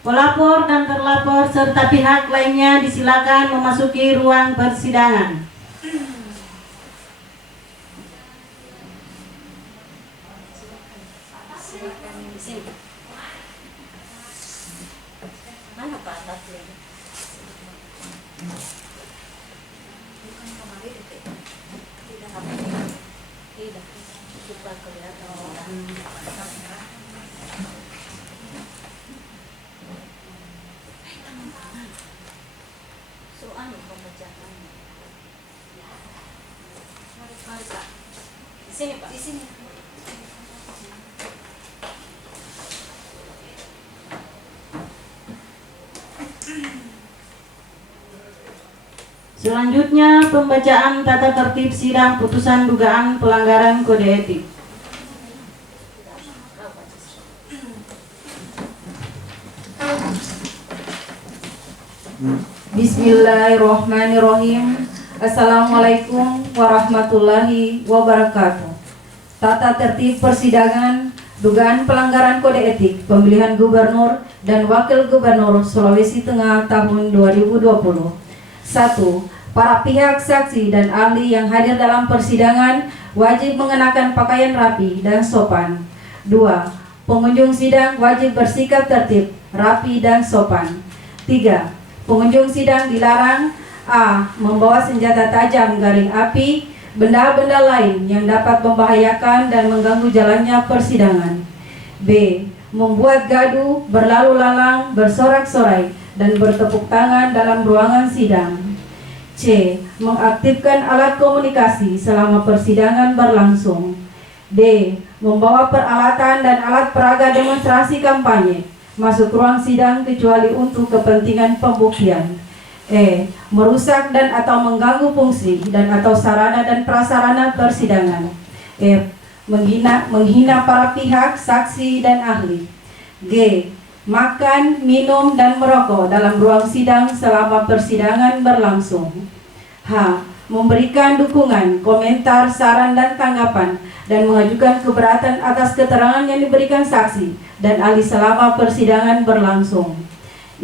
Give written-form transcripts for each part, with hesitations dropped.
Pelapor dan terlapor serta pihak lainnya disilakan memasuki ruang persidangan. Mana Pak Taslim? Tidak apa? Tidak. Supaya kelihatan orang. Soal pemecatan. Mari Pak. Di sini Pak. Di sini. Selanjutnya pembacaan tata tertib sidang putusan dugaan pelanggaran kode etik. Bismillahirrahmanirrahim. Assalamualaikum warahmatullahi wabarakatuh. Tata tertib persidangan dugaan pelanggaran kode etik pemilihan gubernur dan wakil gubernur Sulawesi Tengah tahun 2020. 1. Para pihak saksi dan ahli yang hadir dalam persidangan wajib mengenakan pakaian rapi dan sopan. 2. Pengunjung sidang wajib bersikap tertib, rapi dan sopan. 3. Pengunjung sidang dilarang A. Membawa senjata tajam, garing api, benda-benda lain yang dapat membahayakan dan mengganggu jalannya persidangan. B. Membuat gaduh, berlalu lalang, bersorak-sorai, dan bertepuk tangan dalam ruangan sidang. C. Mengaktifkan alat komunikasi selama persidangan berlangsung. D. Membawa peralatan dan alat peraga demonstrasi kampanye masuk ruang sidang kecuali untuk kepentingan pembuktian. E. Merusak dan atau mengganggu fungsi dan atau sarana dan prasarana persidangan. F. Menghina para pihak, saksi dan ahli. G. Makan, minum, dan merokok dalam ruang sidang selama persidangan berlangsung. H. Memberikan dukungan, komentar, saran, dan tanggapan, dan mengajukan keberatan atas keterangan yang diberikan saksi dan ahli selama persidangan berlangsung.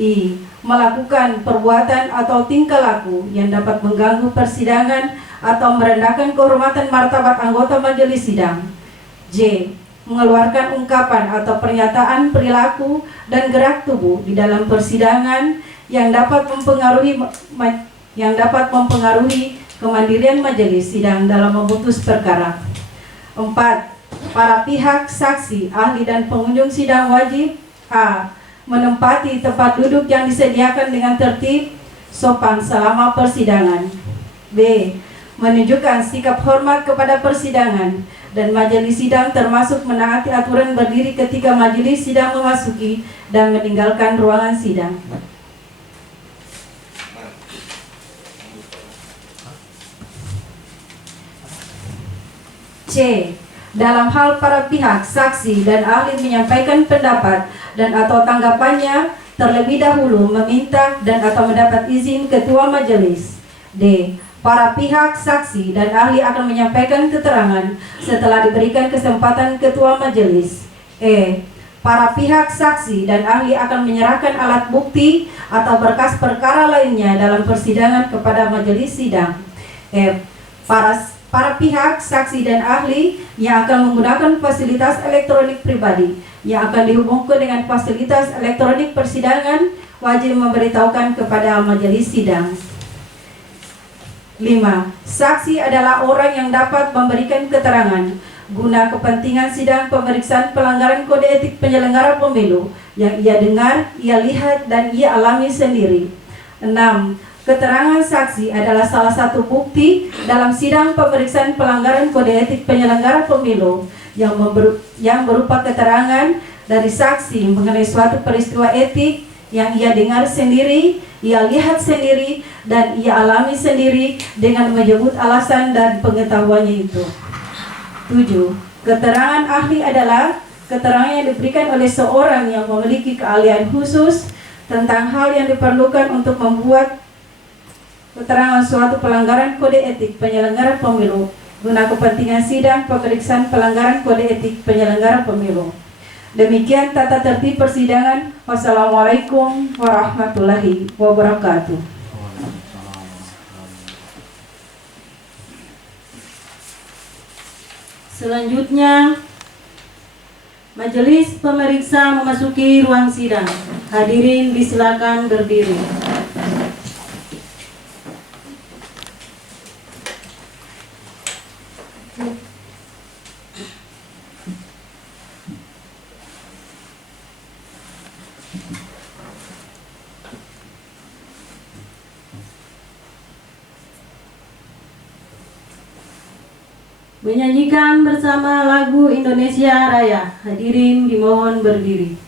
I. Melakukan perbuatan atau tingkah laku yang dapat mengganggu persidangan atau merendahkan kehormatan martabat anggota majelis sidang. J. Mengeluarkan ungkapan atau pernyataan perilaku dan gerak tubuh di dalam persidangan yang dapat mempengaruhi kemandirian majelis sidang dalam memutus perkara. 4. Para pihak, saksi, ahli dan pengunjung sidang wajib A. Menempati tempat duduk yang disediakan dengan tertib, sopan selama persidangan. B. Menunjukkan sikap hormat kepada persidangan dan majelis sidang termasuk menaati aturan berdiri ketika majelis sidang memasuki dan meninggalkan ruangan sidang. C. Dalam hal para pihak, saksi dan ahli menyampaikan pendapat dan atau tanggapannya terlebih dahulu meminta dan atau mendapat izin ketua majelis. D. Para pihak, saksi, dan ahli akan menyampaikan keterangan setelah diberikan kesempatan ketua majelis. E. Para pihak, saksi, dan ahli akan menyerahkan alat bukti atau berkas perkara lainnya dalam persidangan kepada majelis sidang. F. Para pihak, saksi, dan ahli yang akan menggunakan fasilitas elektronik pribadi yang akan dihubungkan dengan fasilitas elektronik persidangan wajib memberitahukan kepada majelis sidang. 5. Saksi adalah orang yang dapat memberikan keterangan guna kepentingan sidang pemeriksaan pelanggaran kode etik penyelenggara pemilu yang ia dengar, ia lihat, dan ia alami sendiri. 6. Keterangan saksi adalah salah satu bukti dalam sidang pemeriksaan pelanggaran kode etik penyelenggara pemilu yang berupa keterangan dari saksi mengenai suatu peristiwa etik yang ia dengar sendiri, ia lihat sendiri, dan ia alami sendiri dengan menyebut alasan dan pengetahuannya itu. 7. Keterangan ahli adalah keterangan yang diberikan oleh seorang yang memiliki keahlian khusus tentang hal yang diperlukan untuk membuat keterangan suatu pelanggaran kode etik penyelenggara pemilu guna kepentingan sidang pemeriksaan pelanggaran kode etik penyelenggara pemilu. Demikian tata tertib persidangan. Wassalamualaikum warahmatullahi wabarakatuh. Selanjutnya, majelis pemeriksa memasuki ruang sidang. Hadirin disilakan berdiri. Menyanyikan bersama lagu Indonesia Raya. Hadirin dimohon berdiri.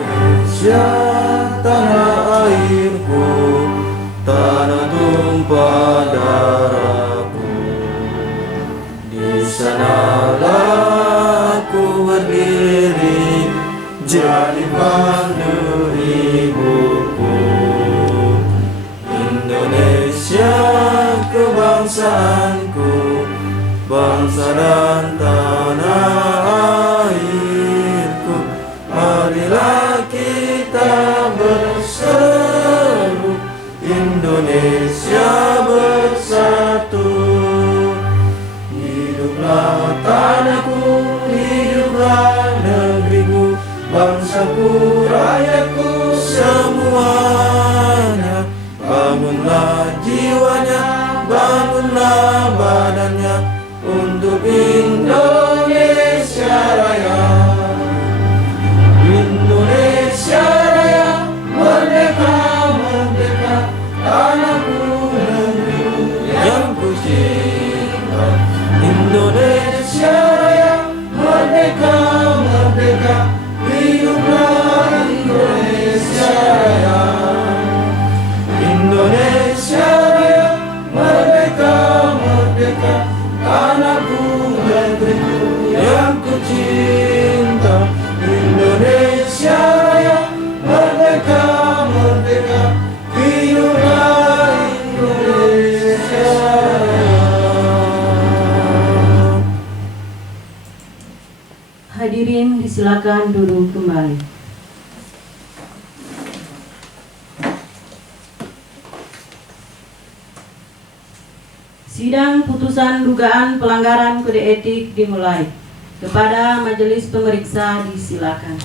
Indonesia tanah airku, tanah tumpah darahku. Di sanalah ku berdiri, jadi pandu ibuku. Indonesia kebangsaanku, bangsa dan tanah airku. Marilah kita berseru, Indonesia bersatu. Hiduplah tanahku, hiduplah negeriku, bangsaku, rakyatku semuanya. Bangunlah jiwanya, bangunlah badannya untuk Indonesia Raya. Indonesia Raya, merdeka, merdeka, tanahku, negeriku yang ku cinta. Indonesia Raya, merdeka, merdeka, hiduplah Indonesia Raya. Indonesia Raya, merdeka, merdeka, tanahku, negeriku yang ku cinta. Indonesia Raya, merdeka, merdeka, hiduplah Indonesia Raya. Hadirin disilakan duduk kembali. Sidang putusan dugaan pelanggaran kode etik dimulai. Kepada majelis pemeriksa disilakan.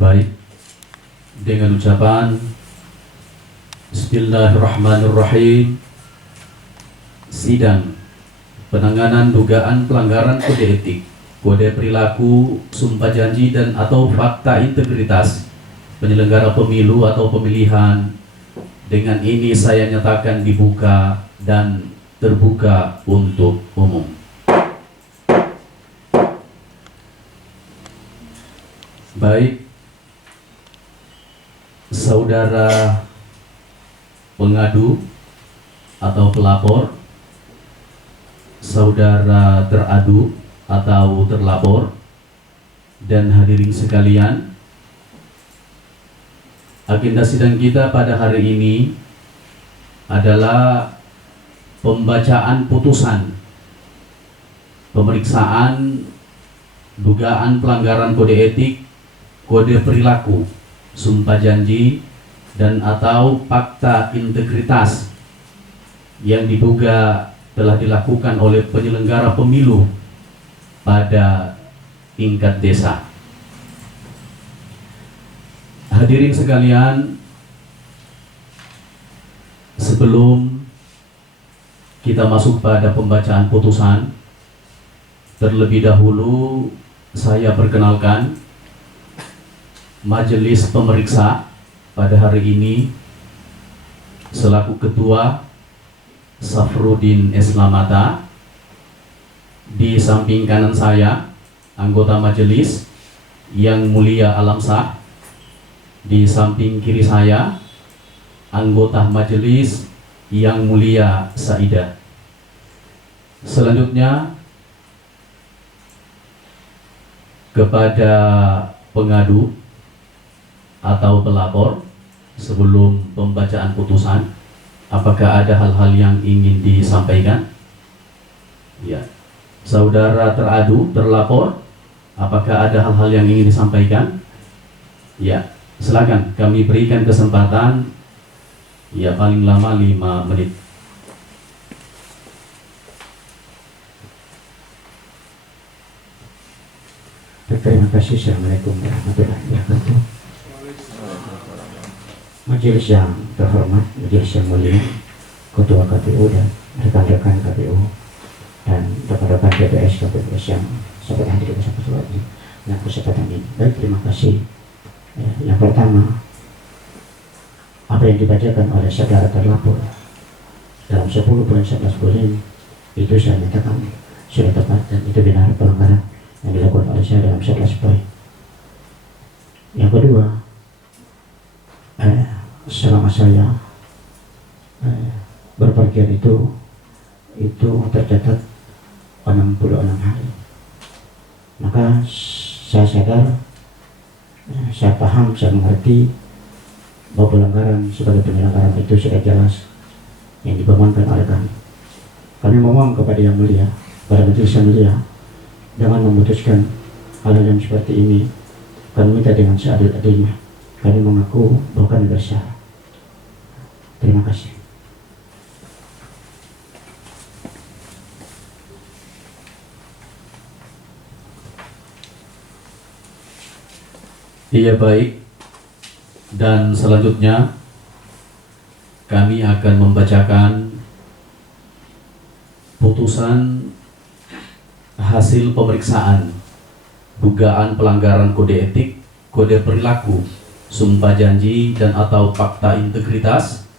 Baik, dengan ucapan Bismillahirrahmanirrahim, sidang penanganan dugaan pelanggaran kode etik, kode perilaku, sumpah janji dan atau fakta integritas penyelenggara pemilu atau pemilihan dengan ini saya nyatakan dibuka dan terbuka untuk umum. Baik, saudara pengadu atau pelapor, saudara teradu atau terlapor, dan hadirin sekalian, agenda sidang kita pada hari ini adalah pembacaan putusan pemeriksaan dugaan pelanggaran kode etik, kode perilaku, sumpah janji, dan atau fakta integritas yang diduga telah dilakukan oleh penyelenggara pemilu pada tingkat desa. Hadirin sekalian, sebelum kita masuk pada pembacaan putusan, terlebih dahulu saya perkenalkan majelis pemeriksa pada hari ini selaku ketua Safruddin Eslamata. Di samping kanan saya anggota majelis yang mulia Alamsah, Di samping kiri saya, anggota majelis yang mulia Saidah. Selanjutnya, kepada pengadu atau pelapor, sebelum pembacaan putusan, apakah ada hal-hal yang ingin disampaikan? Ya, saudara teradu, terlapor, apakah ada hal-hal yang ingin disampaikan? Ya, silakan, kami berikan kesempatan, ya paling lama 5 menit. Terima kasih. Assalamualaikum warahmatullahi wabarakatuh. Majelis yang terhormat, majelis yang mulia, Ketua KPU dan rekan-rekan KPU dan rekan-rekan PPS yang sempat hadir bersama dengan kesempatan ini. Baik, terima kasih. Yang pertama, apa yang dibacakan oleh saudara terlapor dalam 10 bulan 11 bulan itu saya nyatakan sudah tepat dan itu benar pelanggaran yang dilakukan oleh saya dalam 11 poin. Yang kedua, selama saya berpergian itu tercatat 66 hari. Maka saya sadar, saya paham, saya mengerti bahwa pelanggaran sebagai penyelenggaraan itu sudah jelas yang dibangunkan oleh kami. Kami memohon kepada yang mulia, pada majelis yang mulia, jangan memutuskan hal yang seperti ini. Kami minta dengan seadil-adilnya. Kami mengaku bahwa kami bersalah. Terima kasih. Iya, baik. Dan selanjutnya kami akan membacakan putusan hasil pemeriksaan dugaan pelanggaran kode etik, kode perilaku, sumpah janji dan atau fakta integritas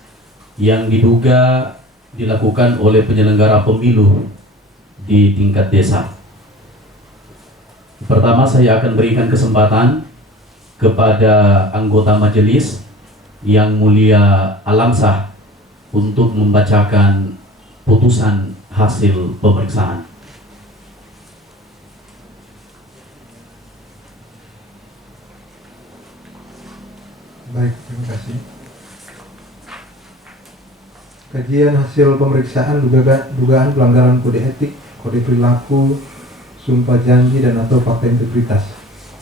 yang diduga dilakukan oleh penyelenggara pemilu di tingkat desa. Pertama, saya akan berikan kesempatan kepada anggota majelis yang mulia Alamsah untuk membacakan putusan hasil pemeriksaan. Baik, terima kasih. Kajian hasil pemeriksaan dugaan pelanggaran kode etik, kode perilaku, sumpah janji dan atau fakta integritas.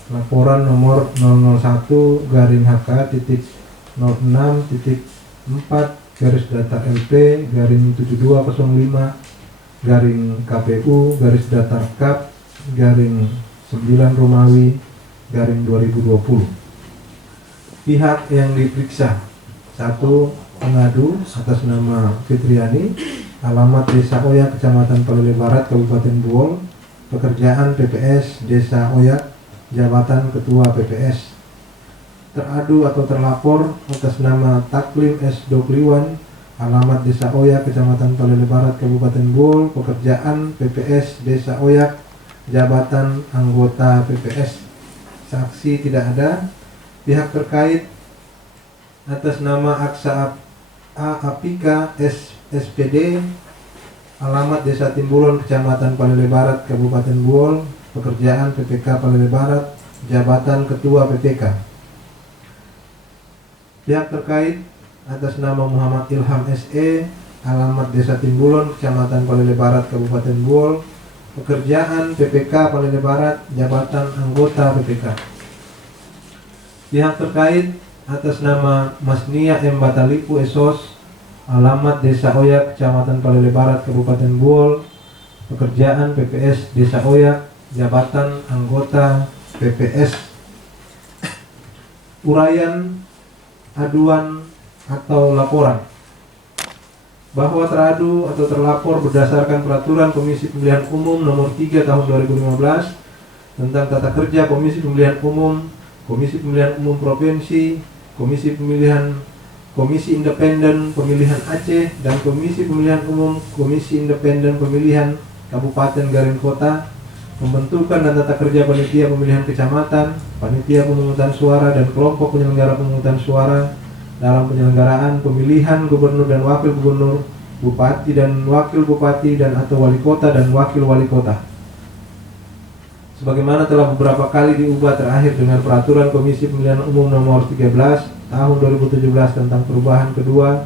Laporan nomor 001-4.05-data-LP-7205-9 Romawi-2020. Pihak yang diperiksa: 1. Pengadu atas nama Fitriani, alamat Desa Oyak, Kecamatan Palele Barat, Kabupaten Buol, pekerjaan PPS Desa Oyak, jabatan Ketua PPS. Teradu atau terlapor atas nama Taklim S. Dokliwan, alamat Desa Oyak, Kecamatan Palele Barat, Kabupaten Buol, pekerjaan PPS Desa Oyak, jabatan anggota PPS. Saksi tidak ada. Pihak terkait atas nama Aksa A. Apika S. SPD, alamat Desa Timbulon, Kecamatan Palele Barat, Kabupaten Buol, pekerjaan PPK Palele Barat, jabatan Ketua PPK. Pihak terkait atas nama Muhammad Ilham SE, alamat Desa Timbulon, Kecamatan Palele Barat, Kabupaten Buol, pekerjaan PPK Palele Barat, jabatan anggota PPK. Pihak terkait atas nama Mas Nia M. Batalipu Esos, alamat Desa Oyak, Kecamatan Palele Barat, Kabupaten Buol, pekerjaan PPS Desa Oyak, jabatan anggota PPS. Uraian aduan atau laporan bahwa teradu atau terlapor berdasarkan Peraturan Komisi Pemilihan Umum Nomor 3 Tahun 2015 tentang tata kerja Komisi Pemilihan Umum, Komisi Pemilihan Umum Provinsi, Komisi Independen Pemilihan Aceh, dan Komisi Pemilihan Umum Komisi Independen Pemilihan Kabupaten Garin Kota pembentukan dan tata kerja panitia pemilihan kecamatan, panitia pemungutan suara dan kelompok penyelenggara pemungutan suara dalam penyelenggaraan pemilihan gubernur dan wakil gubernur, bupati dan wakil bupati dan atau wali kota dan wakil wali kota. Sebagaimana telah beberapa kali diubah terakhir dengan peraturan Komisi Pemilihan Umum nomor 13 tahun 2017 tentang perubahan kedua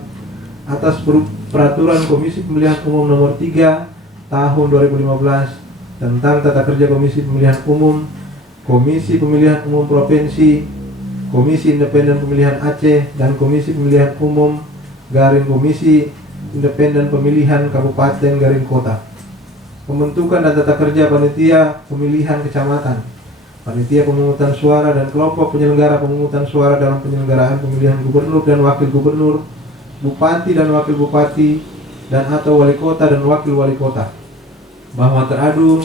atas peraturan Komisi Pemilihan Umum nomor 3 tahun 2015 tentang tata kerja Komisi Pemilihan Umum, Komisi Pemilihan Umum Provinsi, Komisi Independen Pemilihan Aceh, dan Komisi Pemilihan Umum garing Komisi Independen Pemilihan Kabupaten garing Kota. Pembentukan dan tata kerja panitia pemilihan kecamatan, panitia pemungutan suara dan kelompok penyelenggara pemungutan suara dalam penyelenggaraan pemilihan gubernur dan wakil gubernur, bupati dan wakil bupati, dan atau wali kota dan wakil wali kota. Bahwa teradu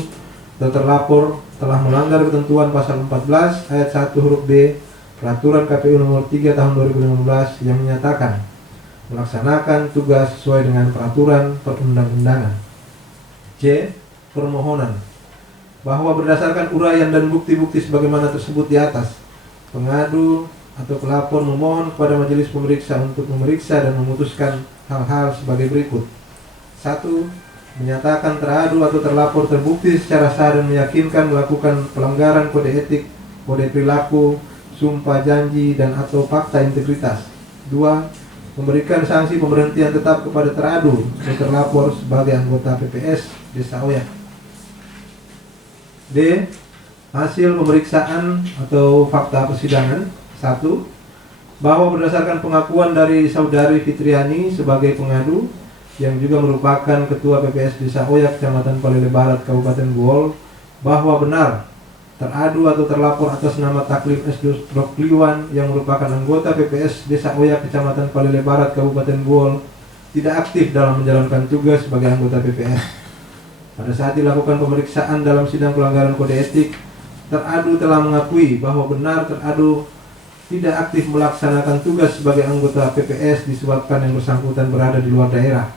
atau terlapor telah melanggar ketentuan pasal 14 ayat 1 huruf B Peraturan KPU nomor 3 tahun 2015 yang menyatakan melaksanakan tugas sesuai dengan peraturan perundang-undangan. C. Permohonan bahwa berdasarkan uraian dan bukti-bukti sebagaimana tersebut di atas, pengadu atau pelapor memohon kepada majelis pemeriksa untuk memeriksa dan memutuskan hal-hal sebagai berikut. 1. Menyatakan teradu atau terlapor terbukti secara sah dan meyakinkan melakukan pelanggaran kode etik, kode perilaku, sumpah janji, dan atau fakta integritas. 2. Memberikan sanksi pemberhentian tetap kepada teradu atau terlapor sebagai anggota PPS Desa Oyak. D. Hasil pemeriksaan atau fakta persidangan. 1. Bahwa berdasarkan pengakuan dari Saudari Fitriani sebagai pengadu yang juga merupakan Ketua PPS Desa Oyak, Kecamatan Palele Barat, Kabupaten Buol, bahwa benar teradu atau terlapor atas nama Taklif S. Rokliwan yang merupakan anggota PPS Desa Oyak, Kecamatan Palele Barat, Kabupaten Buol, tidak aktif dalam menjalankan tugas sebagai anggota PPS. Pada saat dilakukan pemeriksaan dalam sidang pelanggaran kode etik, teradu telah mengakui bahwa benar teradu tidak aktif melaksanakan tugas sebagai anggota PPS disebabkan yang bersangkutan berada di luar daerah.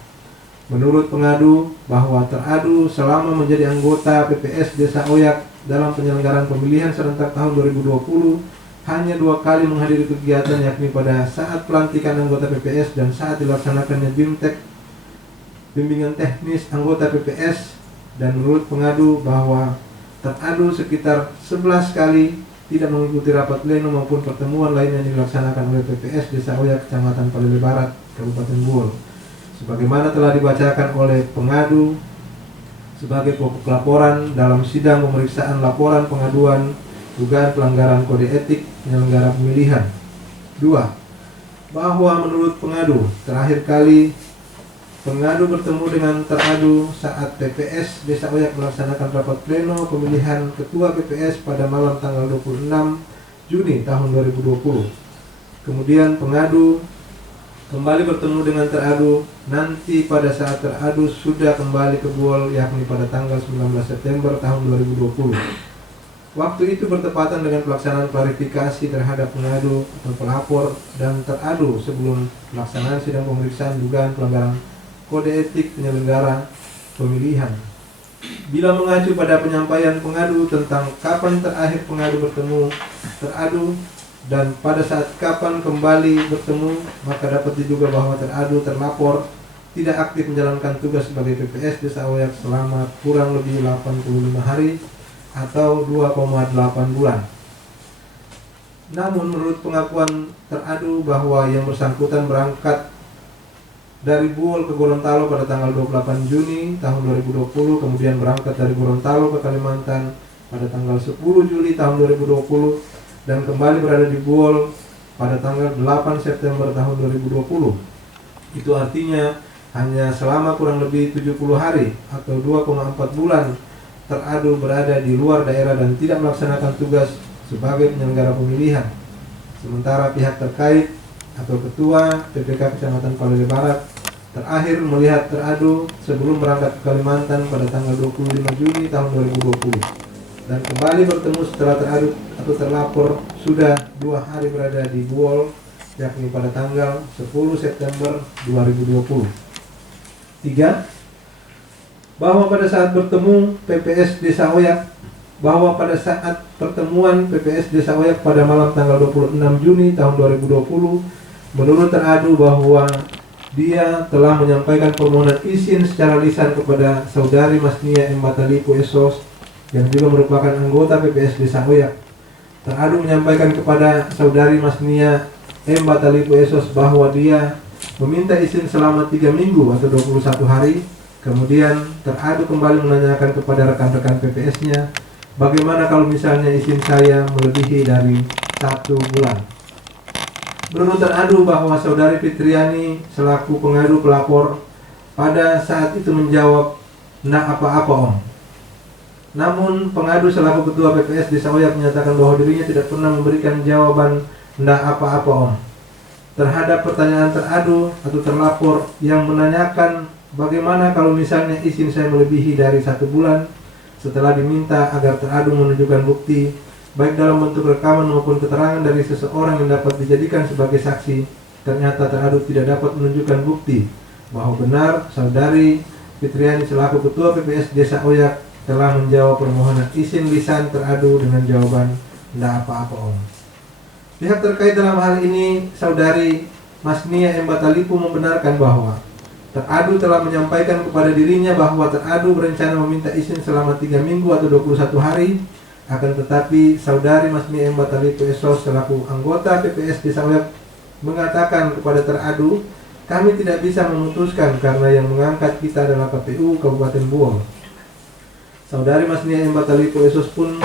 Menurut pengadu, bahwa teradu selama menjadi anggota PPS Desa Oyak dalam penyelenggaraan pemilihan serentak tahun 2020 hanya 2 kali menghadiri kegiatan, yakni pada saat pelantikan anggota PPS dan saat dilaksanakannya BIMTEK, bimbingan teknis anggota PPS. Dan menurut pengadu bahwa teradu sekitar 11 kali tidak mengikuti rapat pleno maupun pertemuan lain yang dilaksanakan oleh PPS Desa Oyak, Kecamatan Palele Barat, Kabupaten Buol, sebagaimana telah dibacakan oleh pengadu sebagai pokok laporan dalam sidang pemeriksaan laporan pengaduan dugaan pelanggaran kode etik penyelenggara pemilihan. 2. Bahwa menurut pengadu terakhir kali pengadu bertemu dengan teradu saat PPS Desa Oyak melaksanakan rapat pleno pemilihan ketua PPS pada malam tanggal 26 Juni tahun 2020. Kemudian pengadu kembali bertemu dengan teradu nanti pada saat teradu sudah kembali ke Buol, yakni pada tanggal 19 September tahun 2020. Waktu itu bertepatan dengan pelaksanaan klarifikasi terhadap pengadu atau pelapor dan teradu sebelum pelaksanaan sidang pemeriksaan dugaan pelanggaran kode etik penyelenggara pemilihan. Bila mengacu pada penyampaian pengadu tentang kapan terakhir pengadu bertemu teradu dan pada saat kapan kembali bertemu, maka dapat diduga bahwa teradu terlapor tidak aktif menjalankan tugas sebagai PPS Desa Oyak selama kurang lebih 85 hari atau 2,8 bulan. Namun menurut pengakuan teradu bahwa yang bersangkutan berangkat dari Buol ke Gorontalo pada tanggal 28 Juni tahun 2020, kemudian berangkat dari Gorontalo ke Kalimantan pada tanggal 10 Juli tahun 2020 dan kembali berada di Buol pada tanggal 8 September tahun 2020. Itu artinya hanya selama kurang lebih 70 hari atau 2,4 bulan teradu berada di luar daerah dan tidak melaksanakan tugas sebagai penyelenggara pemilihan. Sementara pihak terkait atau Ketua PPK Kecamatan Palele Barat terakhir melihat teradu sebelum berangkat ke Kalimantan pada tanggal 25 Juni tahun 2020 dan kembali bertemu setelah teradu atau terlapor sudah 2 hari berada di Buol, yakni pada tanggal 10 September 2020. 3. bahwa pada saat bertemu PPS Desa Oyak, bahwa pada saat pertemuan PPS Desa Oyak pada malam tanggal 26 Juni tahun 2020, menurut teradu bahwa dia telah menyampaikan permohonan izin secara lisan kepada Saudari Masnia M. Batalipo Esos yang juga merupakan anggota PPS Desa Oyak. Teradu menyampaikan kepada Saudari Masnia M. Batalipo Esos bahwa dia meminta izin selama 3 minggu atau 21 hari. Kemudian teradu kembali menanyakan kepada rekan-rekan PPS-nya, bagaimana kalau misalnya izin saya melebihi dari 1 bulan. Menurut teradu bahwa Saudari Fitriani selaku pengadu pelapor pada saat itu menjawab, "Nggak apa-apa om." Namun pengadu selaku ketua PPS Desa Oyak menyatakan bahwa dirinya tidak pernah memberikan jawaban "nggak apa-apa om" terhadap pertanyaan teradu atau terlapor yang menanyakan bagaimana kalau misalnya izin saya melebihi dari 1 bulan. Setelah diminta agar teradu menunjukkan bukti baik dalam bentuk rekaman maupun keterangan dari seseorang yang dapat dijadikan sebagai saksi, ternyata teradu tidak dapat menunjukkan bukti bahwa benar Saudari Fitriani selaku ketua PPS Desa Oyak telah menjawab permohonan izin lisan teradu dengan jawaban "nggak apa-apa om". Pihak terkait dalam hal ini, Saudari Masnia M. Batalipo membenarkan bahwa teradu telah menyampaikan kepada dirinya bahwa teradu berencana meminta izin selama 3 minggu atau 21 hari. Akan tetapi Saudari Masnia M. Batalipo Esos selaku anggota PPS Desa Oyak mengatakan kepada teradu, "Kami tidak bisa memutuskan karena yang mengangkat kita adalah KPU Kabupaten Buol." Saudari Masnia M. Batalipo Esos pun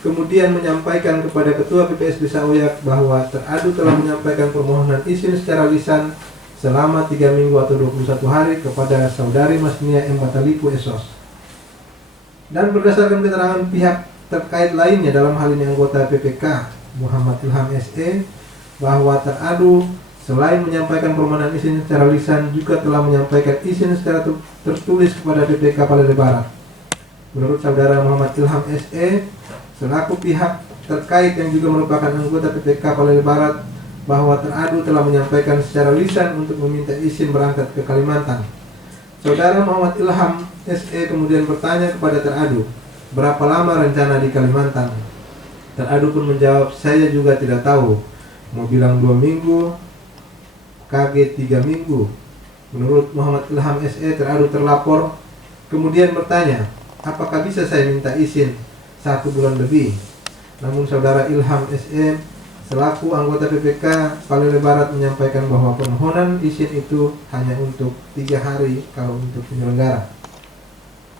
kemudian menyampaikan kepada Ketua PPS Desa Oyak bahwa teradu telah menyampaikan permohonan izin secara lisan selama 3 minggu atau 21 hari kepada Saudari Masnia M. Batalipo Esos. Dan berdasarkan keterangan pihak terkait lainnya, dalam hal ini anggota PPK Muhammad Ilham SE, bahwa teradu selain menyampaikan permohonan izin secara lisan juga telah menyampaikan izin secara tertulis kepada PPK Palele Barat. Menurut Saudara Muhammad Ilham SE selaku pihak terkait yang juga merupakan anggota PPK Palele Barat, bahwa teradu telah menyampaikan secara lisan untuk meminta izin berangkat ke Kalimantan. Saudara Muhammad Ilham SE kemudian bertanya kepada teradu, berapa lama rencana di Kalimantan? Teradu pun menjawab, "Saya juga tidak tahu, mau bilang 2 minggu, kaget 3 minggu. Menurut Muhammad Ilham SE, teradu terlapor kemudian bertanya, apakah bisa saya minta izin 1 bulan lebih? Namun Saudara Ilham SE selaku anggota PPK Palele Barat menyampaikan bahwa permohonan izin itu hanya untuk 3 hari kalau untuk penyelenggara.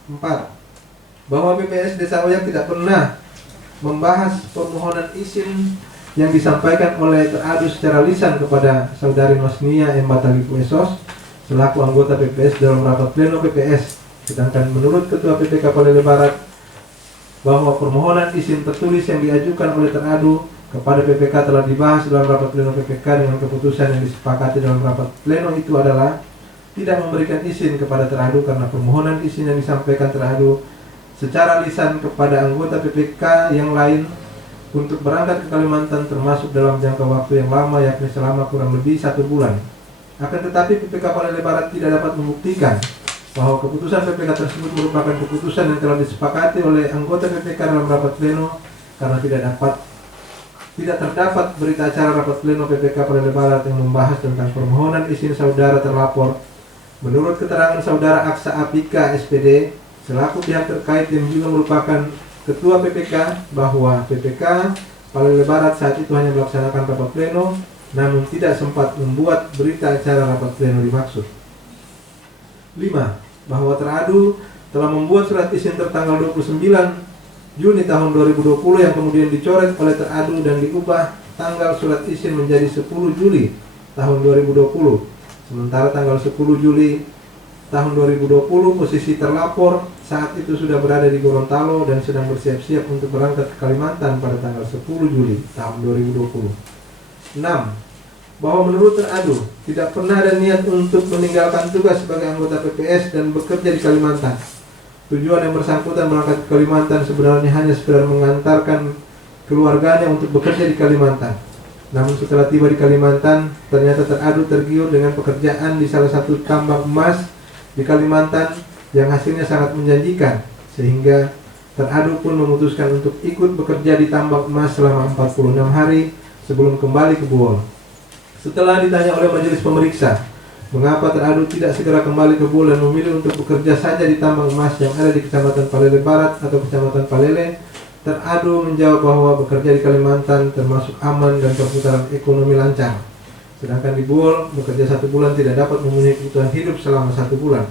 4. Bahwa PPS Desa Oyak tidak pernah membahas permohonan izin yang disampaikan oleh teradu secara lisan kepada Saudari Masnia M. Batalipo Esos selaku anggota PPS dalam rapat pleno PPS. Sedangkan menurut Ketua PPK Palele Barat bahwa permohonan izin tertulis yang diajukan oleh teradu kepada PPK telah dibahas dalam rapat pleno PPK dengan keputusan yang disepakati dalam rapat pleno itu adalah tidak memberikan izin kepada teradu karena permohonan izin yang disampaikan teradu secara lisan kepada anggota PPK yang lain untuk berangkat ke Kalimantan termasuk dalam jangka waktu yang lama yakni selama kurang lebih 1 bulan. Akan tetapi PPK Palele Barat tidak dapat membuktikan bahwa keputusan PPK tersebut merupakan keputusan yang telah disepakati oleh anggota PPK dalam rapat pleno karena tidak terdapat berita acara rapat pleno PPK Palele Barat yang membahas tentang permohonan izin saudara terlapor. Menurut keterangan Saudara Aksa Apika SPD selaku pihak terkait yang juga merupakan Ketua PPK bahwa PPK Palele Barat saat itu hanya melaksanakan rapat pleno namun tidak sempat membuat berita acara rapat pleno dimaksud. 5. Bahwa teradu telah membuat surat izin tertanggal 29 Juni tahun 2020 yang kemudian dicoret oleh teradu dan diubah tanggal surat izin menjadi 10 Juli tahun 2020. Sementara tanggal 10 Juli tahun 2020 posisi terlapor saat itu sudah berada di Gorontalo dan sedang bersiap-siap untuk berangkat ke Kalimantan pada tanggal 10 Juli tahun 2020. 6. Bahwa menurut teradu tidak pernah ada niat untuk meninggalkan tugas sebagai anggota PPS dan bekerja di Kalimantan. Tujuan yang bersangkutan berangkat ke Kalimantan sebenarnya hanya sekedar mengantarkan keluarganya untuk bekerja di Kalimantan. Namun setelah tiba di Kalimantan, ternyata teradu tergiur dengan pekerjaan di salah satu tambang emas di Kalimantan yang hasilnya sangat menjanjikan, sehingga teradu pun memutuskan untuk ikut bekerja di tambang emas selama 46 hari sebelum kembali ke Buol. Setelah ditanya oleh majelis pemeriksa, mengapa teradu tidak segera kembali ke Buol dan memilih untuk bekerja saja di tambang emas yang ada di Kecamatan Palele Barat atau Kecamatan Palele, teradu menjawab bahwa bekerja di Kalimantan termasuk aman dan perputaran ekonomi lancar. Sedangkan di Buol, bekerja 1 bulan tidak dapat memenuhi kebutuhan hidup selama 1 bulan.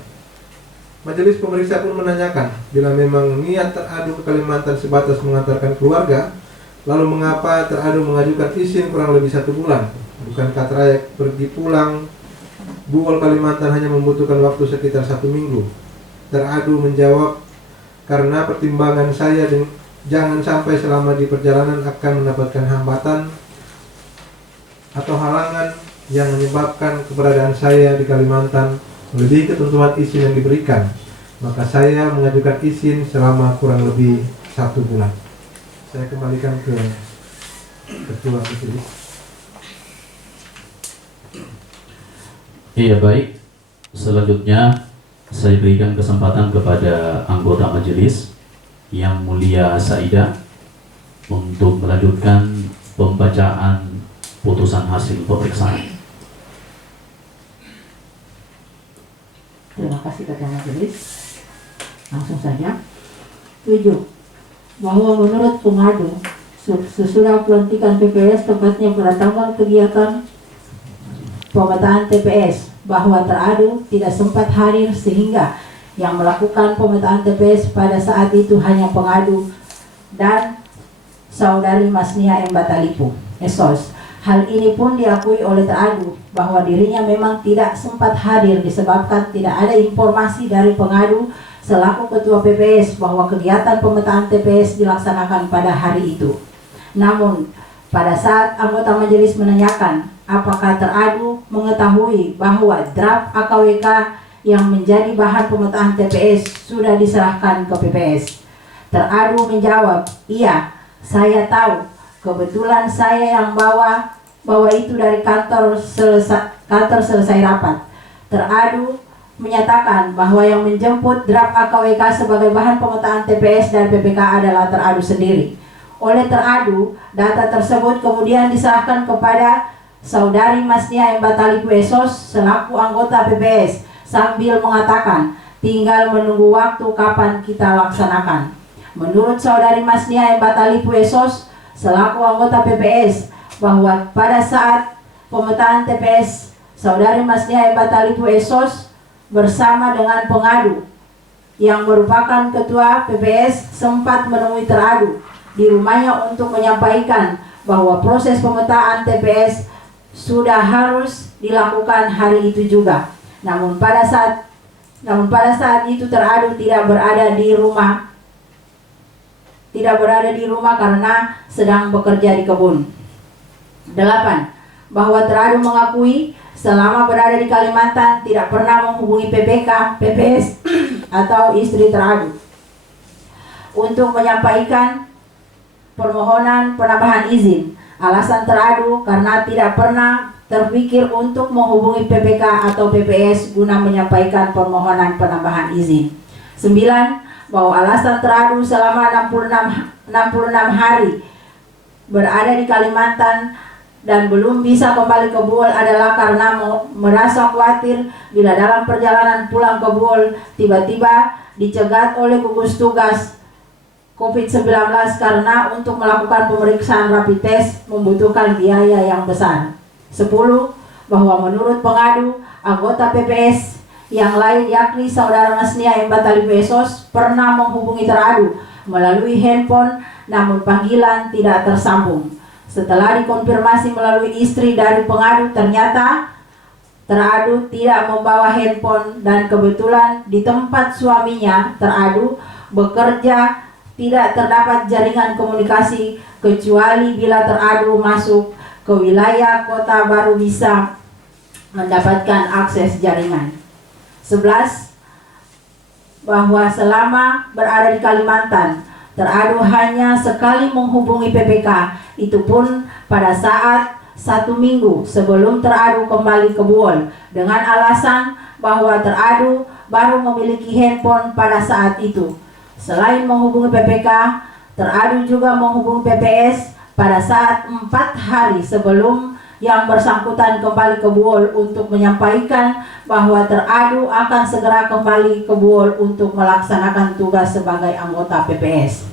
Majelis pemeriksa pun menanyakan, bila memang niat teradu ke Kalimantan sebatas mengantarkan keluarga, lalu mengapa teradu mengajukan izin kurang lebih 1 bulan? Bukankah trayek pergi pulang Buol Kalimantan hanya membutuhkan waktu sekitar 1 minggu? Teradu menjawab, karena pertimbangan saya jangan sampai selama di perjalanan akan mendapatkan hambatan atau halangan yang menyebabkan keberadaan saya di Kalimantan melebihi ketentuan izin yang diberikan, maka saya mengajukan izin selama kurang lebih 1 bulan. Saya kembalikan ke Ketua Majelis. Iya, baik. Selanjutnya saya berikan kesempatan kepada anggota majelis Yang Mulia Saidah untuk melanjutkan pembacaan putusan hasil pemeriksaan. Terima kasih Ketua Majelis. Langsung saja. 7. Bahwa menurut pengadu, sesudah pelantikan PPS tepatnya pada tanggal kegiatan pemetaan TPS, bahwa teradu tidak sempat hadir sehingga yang melakukan pemetaan TPS pada saat itu hanya pengadu dan saudari Masnia M. Batalipu, Esos. Hal ini pun diakui oleh teradu bahwa dirinya memang tidak sempat hadir disebabkan tidak ada informasi dari pengadu selaku Ketua PPS bahwa kegiatan pemetaan TPS dilaksanakan pada hari itu. Namun, pada saat anggota majelis menanyakan apakah teradu mengetahui bahwa draft AKWK yang menjadi bahan pemetaan TPS sudah diserahkan ke PPS, teradu menjawab, iya, saya tahu. Kebetulan saya yang bawa itu dari kantor selesai rapat. Teradu menyatakan bahwa yang menjemput draft AKWK sebagai bahan pemetaan TPS dan PPK adalah teradu sendiri. Oleh teradu, data tersebut kemudian diserahkan kepada saudari Masnia M. Batalipu Esos selaku anggota PPS sambil mengatakan, tinggal menunggu waktu kapan kita laksanakan. Menurut saudari Masnia M. Batalipu Esos selaku anggota PPS, bahwa pada saat pemetaan TPS, saudari Masnia M. Batalipu Esos bersama dengan pengadu yang merupakan ketua PPS sempat menemui teradu di rumahnya untuk menyampaikan bahwa proses pemetaan TPS sudah harus dilakukan hari itu juga. Namun pada saat itu teradu tidak berada di rumah karena sedang bekerja di kebun. 8. Bahwa teradu mengakui selama berada di Kalimantan tidak pernah menghubungi PPK, PPS atau istri teradu untuk menyampaikan permohonan penambahan izin. Alasan teradu karena tidak pernah terpikir untuk menghubungi PPK atau PPS guna menyampaikan permohonan penambahan izin. 9. Bahwa alasan teradu selama 66 hari berada di Kalimantan dan belum bisa kembali ke Buol adalah karena merasa khawatir bila dalam perjalanan pulang ke Buol tiba-tiba dicegat oleh gugus tugas COVID-19 karena untuk melakukan pemeriksaan rapid test membutuhkan biaya yang besar. 10. Bahwa menurut pengadu, anggota PPS yang lain yakni saudara Masnia M. Batalipu Esos pernah menghubungi teradu melalui handphone, namun panggilan tidak tersambung. Setelah dikonfirmasi melalui istri dari pengadu, ternyata teradu tidak membawa handphone dan kebetulan di tempat suaminya teradu bekerja tidak terdapat jaringan komunikasi kecuali bila teradu masuk ke wilayah kota baru bisa mendapatkan akses jaringan. 11. Bahwa selama berada di Kalimantan, teradu hanya sekali menghubungi PPK, itu pun pada saat 1 minggu sebelum teradu kembali ke Buol dengan alasan bahwa teradu baru memiliki handphone pada saat itu. Selain menghubungi PPK, teradu juga menghubungi PPS pada saat 4 hari sebelum yang bersangkutan kembali ke Buol untuk menyampaikan bahwa teradu akan segera kembali ke Buol untuk melaksanakan tugas sebagai anggota PPS.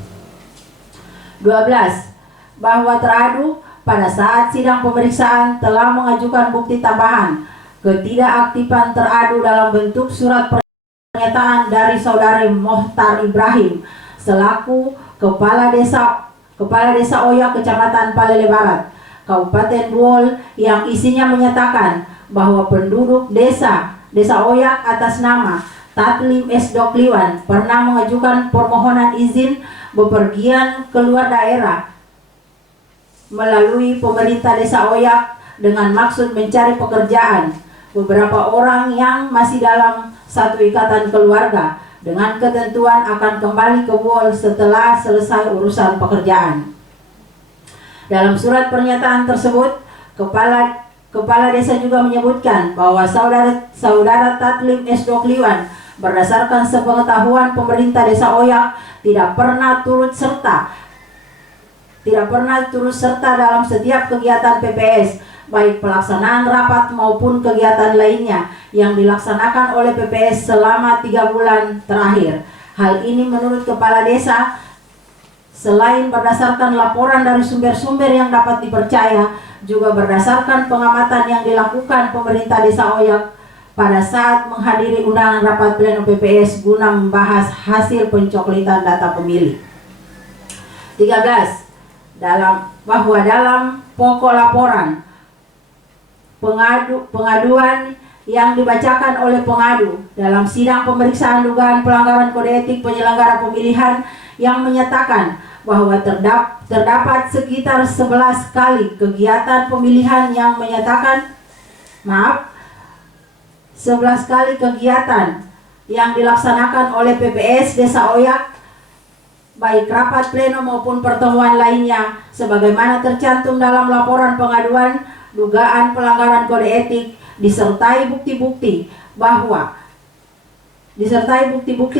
12. Bahwa teradu pada saat sidang pemeriksaan telah mengajukan bukti tambahan ketidakaktifan teradu dalam bentuk surat pernyataan dari Saudari Mohtar Ibrahim selaku Kepala Desa Oya Kecamatan Palele Barat, Kabupaten Buol, yang isinya menyatakan bahwa penduduk desa Oyak atas nama Tatlim S. Dokliwan pernah mengajukan permohonan izin bepergian keluar daerah melalui pemerintah desa Oyak dengan maksud mencari pekerjaan. Beberapa orang yang masih dalam satu ikatan keluarga dengan ketentuan akan kembali ke Buol setelah selesai urusan pekerjaan. Dalam surat pernyataan tersebut, Kepala Desa juga menyebutkan bahwa saudara Tatlim S. Dokliwan berdasarkan sepengetahuan pemerintah desa Oyak tidak pernah turut serta dalam setiap kegiatan PPS, baik pelaksanaan rapat maupun kegiatan lainnya yang dilaksanakan oleh PPS selama 3 bulan terakhir. Hal ini menurut Kepala Desa, selain berdasarkan laporan dari sumber-sumber yang dapat dipercaya, juga berdasarkan pengamatan yang dilakukan pemerintah desa Oyak pada saat menghadiri undangan rapat pleno PPS guna membahas hasil pencoklitan data pemilih. 13. Bahwa dalam pokok laporan pengaduan yang dibacakan oleh pengadu dalam sidang pemeriksaan dugaan pelanggaran kode etik penyelenggara pemilihan yang menyatakan bahwa terdapat sekitar 11 kali kegiatan pemilihan yang menyatakan 11 kali kegiatan yang dilaksanakan oleh PPS Desa Oyak, baik rapat pleno maupun pertemuan lainnya, sebagaimana tercantum dalam laporan pengaduan dugaan pelanggaran kode etik, disertai bukti-bukti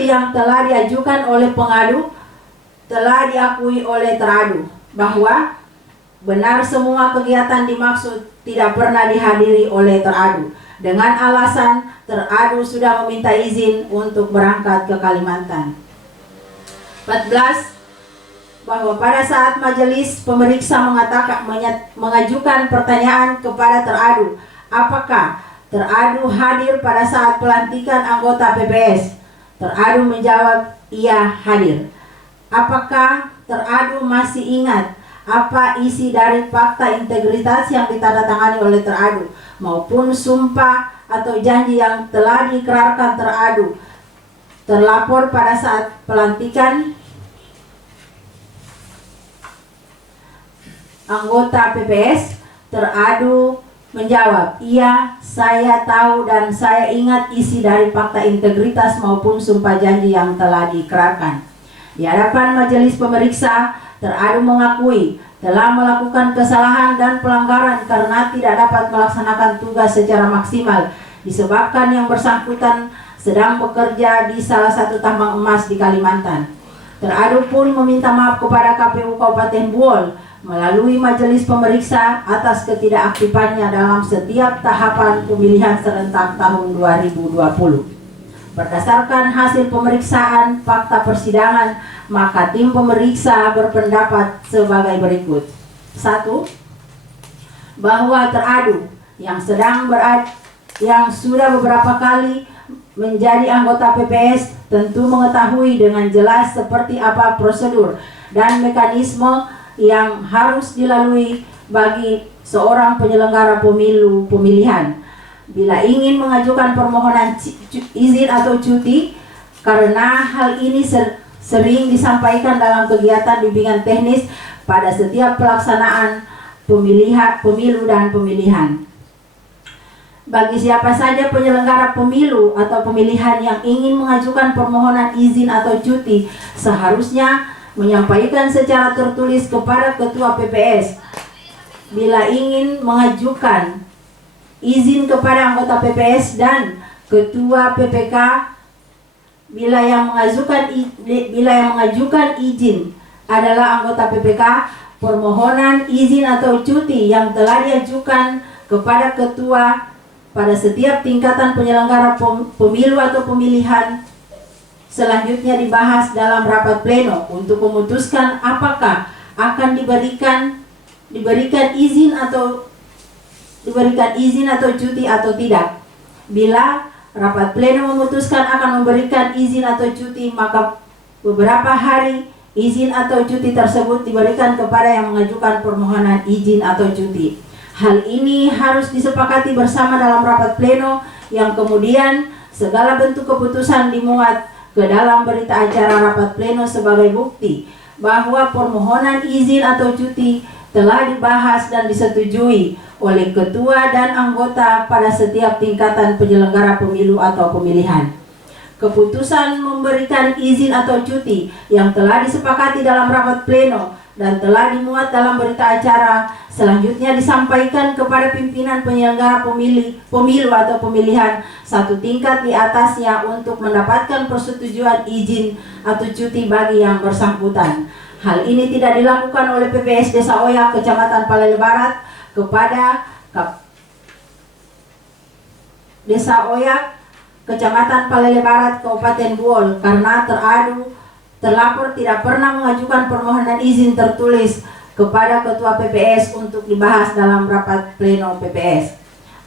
yang telah diajukan oleh pengadu, telah diakui oleh teradu bahwa benar semua kegiatan dimaksud tidak pernah dihadiri oleh teradu dengan alasan teradu sudah meminta izin untuk berangkat ke Kalimantan. 14. Bahwa pada saat majelis pemeriksa mengajukan pertanyaan kepada teradu, apakah teradu hadir pada saat pelantikan anggota PPS? Teradu menjawab iya hadir. Apakah teradu masih ingat apa isi dari fakta integritas yang ditandatangani oleh teradu maupun sumpah atau janji yang telah diikrarkan terlapor pada saat pelantikan anggota PPS? Teradu menjawab, iya, saya tahu dan saya ingat isi dari fakta integritas maupun sumpah janji yang telah diikrarkan. Di hadapan majelis pemeriksa, teradu mengakui telah melakukan kesalahan dan pelanggaran karena tidak dapat melaksanakan tugas secara maksimal disebabkan yang bersangkutan sedang bekerja di salah satu tambang emas di Kalimantan. Teradu pun meminta maaf kepada KPU Kabupaten Buol melalui majelis pemeriksa atas ketidakaktifannya dalam setiap tahapan pemilihan serentak tahun 2020. Berdasarkan hasil pemeriksaan fakta persidangan, maka tim pemeriksa berpendapat sebagai berikut. 1. Bahwa teradu yang sudah beberapa kali menjadi anggota PPS tentu mengetahui dengan jelas seperti apa prosedur dan mekanisme yang harus dilalui bagi seorang penyelenggara pemilihan bila ingin mengajukan permohonan izin atau cuti, karena hal ini sering disampaikan dalam kegiatan bimbingan teknis pada setiap pelaksanaan pemilu dan pemilihan. Bagi siapa saja penyelenggara pemilu atau pemilihan yang ingin mengajukan permohonan izin atau cuti, seharusnya menyampaikan secara tertulis kepada Ketua PPS bila ingin mengajukan izin kepada anggota PPS dan Ketua PPK bila yang mengajukan izin adalah anggota PPK, permohonan izin atau cuti yang telah diajukan kepada ketua pada setiap tingkatan penyelenggara pemilu atau pemilihan selanjutnya dibahas dalam rapat pleno untuk memutuskan apakah akan diberikan izin atau cuti atau tidak. Bila rapat pleno memutuskan akan memberikan izin atau cuti, maka beberapa hari izin atau cuti tersebut diberikan kepada yang mengajukan permohonan izin atau cuti. Hal ini harus disepakati bersama dalam rapat pleno yang kemudian segala bentuk keputusan dimuat ke dalam berita acara rapat pleno sebagai bukti bahwa permohonan izin atau cuti telah dibahas dan disetujui oleh ketua dan anggota pada setiap tingkatan penyelenggara pemilu atau pemilihan. Keputusan memberikan izin atau cuti yang telah disepakati dalam rapat pleno dan telah dimuat dalam berita acara selanjutnya disampaikan kepada pimpinan penyelenggara pemilu atau pemilihan satu tingkat di atasnya untuk mendapatkan persetujuan izin atau cuti bagi yang bersangkutan. Hal ini tidak dilakukan oleh PPS Desa Oyak, Kecamatan Palele Barat kepada Desa Oyak, Kecamatan Palele Barat, Kabupaten Buol, karena terlapor tidak pernah mengajukan permohonan izin tertulis kepada Ketua PPS untuk dibahas dalam rapat pleno PPS.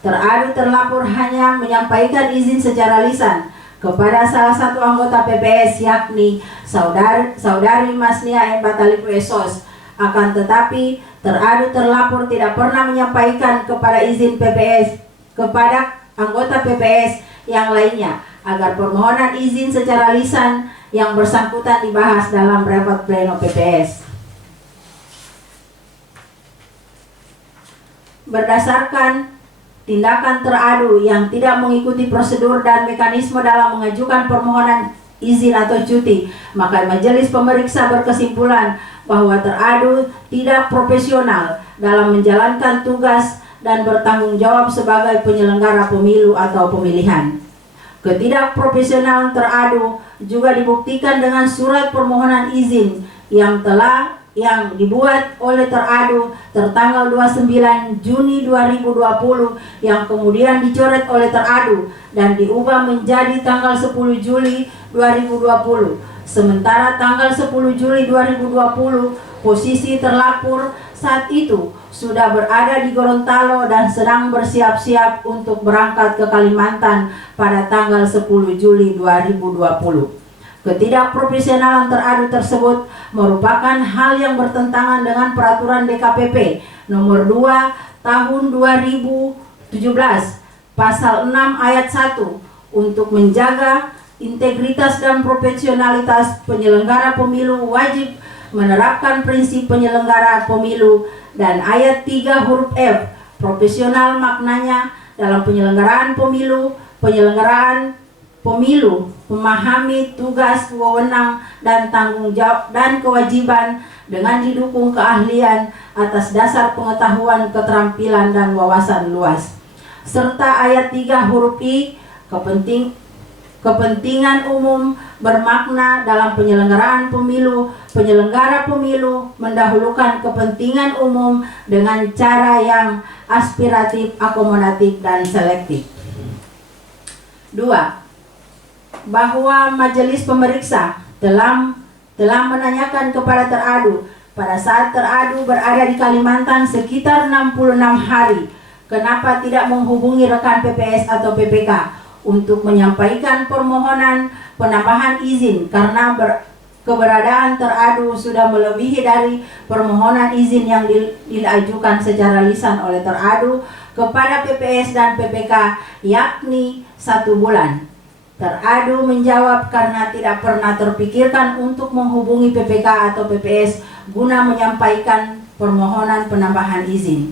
Terlapor hanya menyampaikan izin secara lisan kepada salah satu anggota PPS, yakni Saudari Masnia M. Batalipu Esos. Akan tetapi terlapor tidak pernah menyampaikan kepada izin PPS kepada anggota PPS yang lainnya agar permohonan izin secara lisan yang bersangkutan dibahas dalam rapat pleno PPS. Berdasarkan tindakan teradu yang tidak mengikuti prosedur dan mekanisme dalam mengajukan permohonan izin atau cuti, maka majelis pemeriksa berkesimpulan bahwa teradu tidak profesional dalam menjalankan tugas dan bertanggung jawab sebagai penyelenggara pemilu atau pemilihan. Ketidakprofesionalan teradu juga dibuktikan dengan surat permohonan izin yang dibuat oleh teradu tertanggal 29 Juni 2020 yang kemudian dicoret oleh teradu dan diubah menjadi tanggal 10 Juli 2020. Sementara tanggal 10 Juli 2020 posisi terlapor saat itu sudah berada di Gorontalo dan sedang bersiap-siap untuk berangkat ke Kalimantan pada tanggal 10 Juli 2020. Ketidakprofesionalan teradu tersebut merupakan hal yang bertentangan dengan peraturan DKPP nomor 2 tahun 2017 pasal 6 ayat 1 untuk menjaga integritas dan profesionalitas penyelenggara pemilu wajib menerapkan prinsip penyelenggara pemilu, dan ayat 3 huruf F profesional maknanya dalam penyelenggaraan pemilu memahami tugas, wewenang, dan tanggung jawab dan kewajiban dengan didukung keahlian atas dasar pengetahuan, keterampilan, dan wawasan luas. Serta ayat 3 huruf I kepentingan umum bermakna dalam penyelenggaraan pemilu, penyelenggara pemilu mendahulukan kepentingan umum dengan cara yang aspiratif, akomodatif, dan selektif. 2. Bahwa majelis pemeriksa telah menanyakan kepada teradu pada saat teradu berada di Kalimantan sekitar 66 hari, kenapa tidak menghubungi rekan PPS atau PPK untuk menyampaikan permohonan penambahan izin karena keberadaan teradu sudah melebihi dari permohonan izin yang diajukan secara lisan oleh teradu kepada PPS dan PPK, yakni 1 bulan. Teradu menjawab karena tidak pernah terpikirkan untuk menghubungi PPK atau PPS guna menyampaikan permohonan penambahan izin.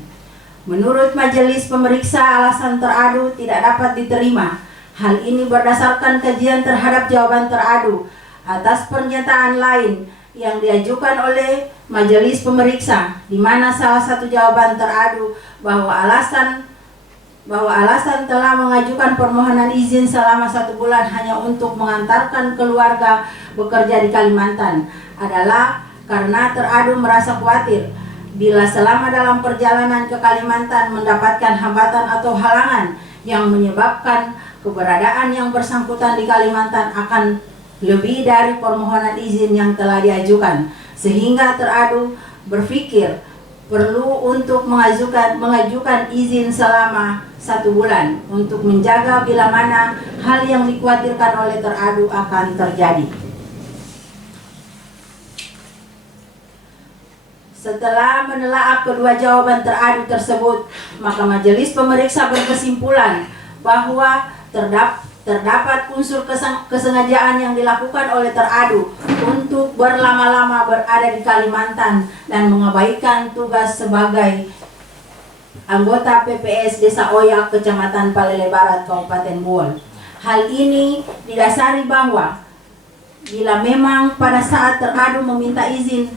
Menurut majelis pemeriksa, alasan teradu tidak dapat diterima. Hal ini berdasarkan kajian terhadap jawaban teradu atas pernyataan lain yang diajukan oleh majelis pemeriksa, di mana salah satu jawaban teradu bahwa alasan bahwa alasan telah mengajukan permohonan izin selama 1 bulan hanya untuk mengantarkan keluarga bekerja di Kalimantan adalah karena teradu merasa khawatir bila selama dalam perjalanan ke Kalimantan mendapatkan hambatan atau halangan yang menyebabkan keberadaan yang bersangkutan di Kalimantan akan lebih dari permohonan izin yang telah diajukan, sehingga teradu berpikir perlu untuk mengajukan izin selama 1 bulan untuk menjaga bila mana hal yang dikhawatirkan oleh teradu akan terjadi. Setelah menelaah kedua jawaban teradu tersebut, maka majelis pemeriksa berkesimpulan bahwa terdapat unsur kesengajaan yang dilakukan oleh teradu untuk berlama-lama berada di Kalimantan dan mengabaikan tugas sebagai anggota PPS Desa Oyak, Kecamatan Palele Barat, Kabupaten Buol. Hal ini didasari bahwa bila memang pada saat teradu meminta izin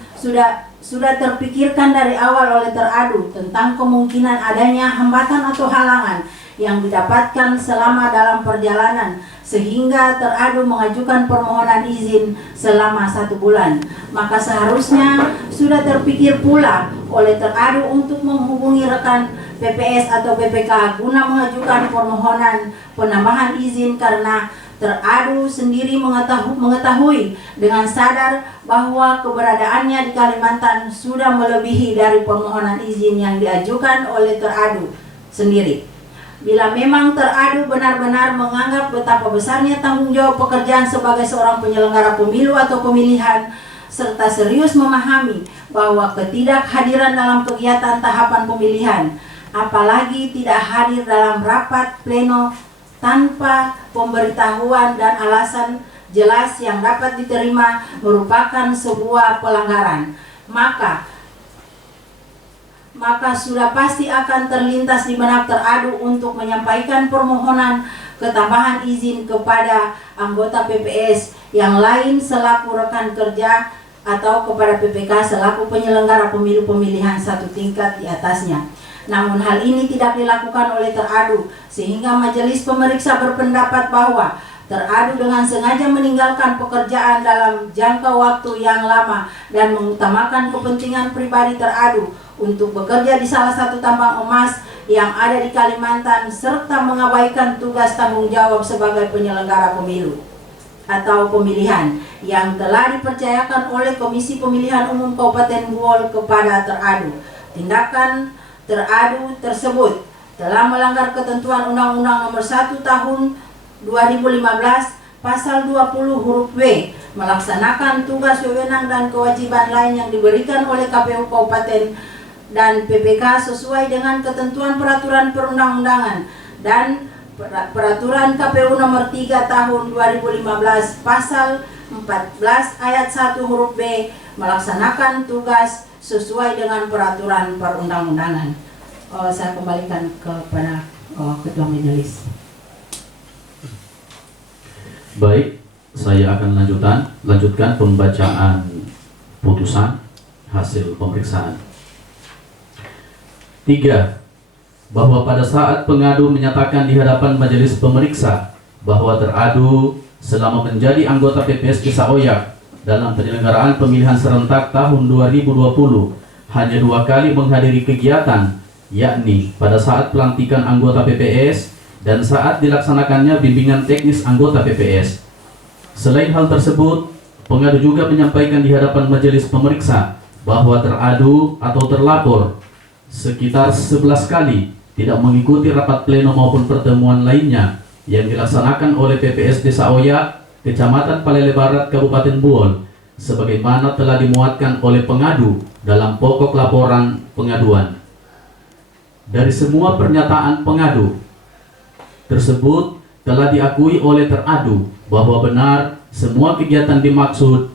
sudah terpikirkan dari awal oleh teradu tentang kemungkinan adanya hambatan atau halangan yang didapatkan selama dalam perjalanan, sehingga teradu mengajukan permohonan izin selama 1 bulan, maka seharusnya sudah terpikir pula oleh teradu untuk menghubungi rekan PPS atau PPK guna mengajukan permohonan penambahan izin, karena teradu sendiri mengetahui dengan sadar bahwa keberadaannya di Kalimantan sudah melebihi dari permohonan izin yang diajukan oleh teradu sendiri. Bila memang teradu benar-benar menganggap betapa besarnya tanggung jawab pekerjaan sebagai seorang penyelenggara pemilu atau pemilihan, serta serius memahami bahwa ketidakhadiran dalam kegiatan tahapan pemilihan, apalagi tidak hadir dalam rapat pleno tanpa pemberitahuan dan alasan jelas yang dapat diterima merupakan sebuah pelanggaran, maka sudah pasti akan terlintas di benak teradu untuk menyampaikan permohonan ketambahan izin kepada anggota PPS yang lain selaku rekan kerja atau kepada PPK selaku penyelenggara pemilu pemilihan 1 tingkat di atasnya. Namun hal ini tidak dilakukan oleh teradu, sehingga majelis pemeriksa berpendapat bahwa teradu dengan sengaja meninggalkan pekerjaan dalam jangka waktu yang lama dan mengutamakan kepentingan pribadi teradu untuk bekerja di salah satu tambang emas yang ada di Kalimantan, serta mengabaikan tugas tanggung jawab sebagai penyelenggara pemilu atau pemilihan yang telah dipercayakan oleh Komisi Pemilihan Umum Kabupaten Buol kepada teradu. Tindakan teradu tersebut telah melanggar ketentuan Undang-Undang Nomor 1 Tahun 2015 Pasal 20 huruf W, melaksanakan tugas, wewenang dan kewajiban lain yang diberikan oleh KPU Kabupaten dan PPK sesuai dengan ketentuan peraturan perundang-undangan dan peraturan KPU nomor 3 tahun 2015 pasal 14 ayat 1 huruf B, melaksanakan tugas sesuai dengan peraturan perundang-undangan. Saya kembalikan kepada Ketua Majelis. Baik, saya akan lanjutkan pembacaan putusan hasil pemeriksaan. 3. Bahwa pada saat pengadu menyatakan di hadapan majelis pemeriksa bahwa teradu selama menjadi anggota PPS Desa Oyak dalam penyelenggaraan pemilihan serentak tahun 2020 hanya 2 kali menghadiri kegiatan, yakni pada saat pelantikan anggota PPS dan saat dilaksanakannya bimbingan teknis anggota PPS. Selain hal tersebut, pengadu juga menyampaikan di hadapan majelis pemeriksa bahwa teradu atau terlapor sekitar 11 kali tidak mengikuti rapat pleno maupun pertemuan lainnya yang dilaksanakan oleh PPS Desa Oyak, Kecamatan Palele Barat, Kabupaten Buol, sebagaimana telah dimuatkan oleh pengadu dalam pokok laporan pengaduan. Dari semua pernyataan pengadu tersebut telah diakui oleh teradu bahwa benar semua kegiatan dimaksud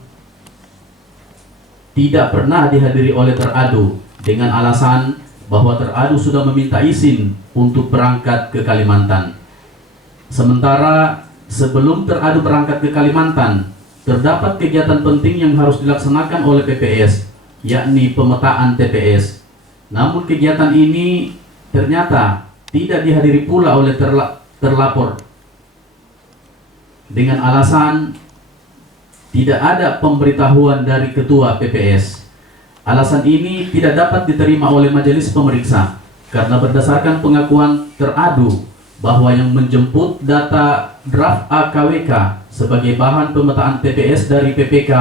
tidak pernah dihadiri oleh teradu dengan alasan bahwa teradu sudah meminta izin untuk berangkat ke Kalimantan. Sementara sebelum teradu berangkat ke Kalimantan, terdapat kegiatan penting yang harus dilaksanakan oleh PPS, yakni pemetaan TPS. Namun kegiatan ini ternyata tidak dihadiri pula oleh terlapor dengan alasan tidak ada pemberitahuan dari ketua PPS. Alasan ini tidak dapat diterima oleh majelis pemeriksa karena berdasarkan pengakuan teradu bahwa yang menjemput data draft AKWK sebagai bahan pemetaan TPS dari PPK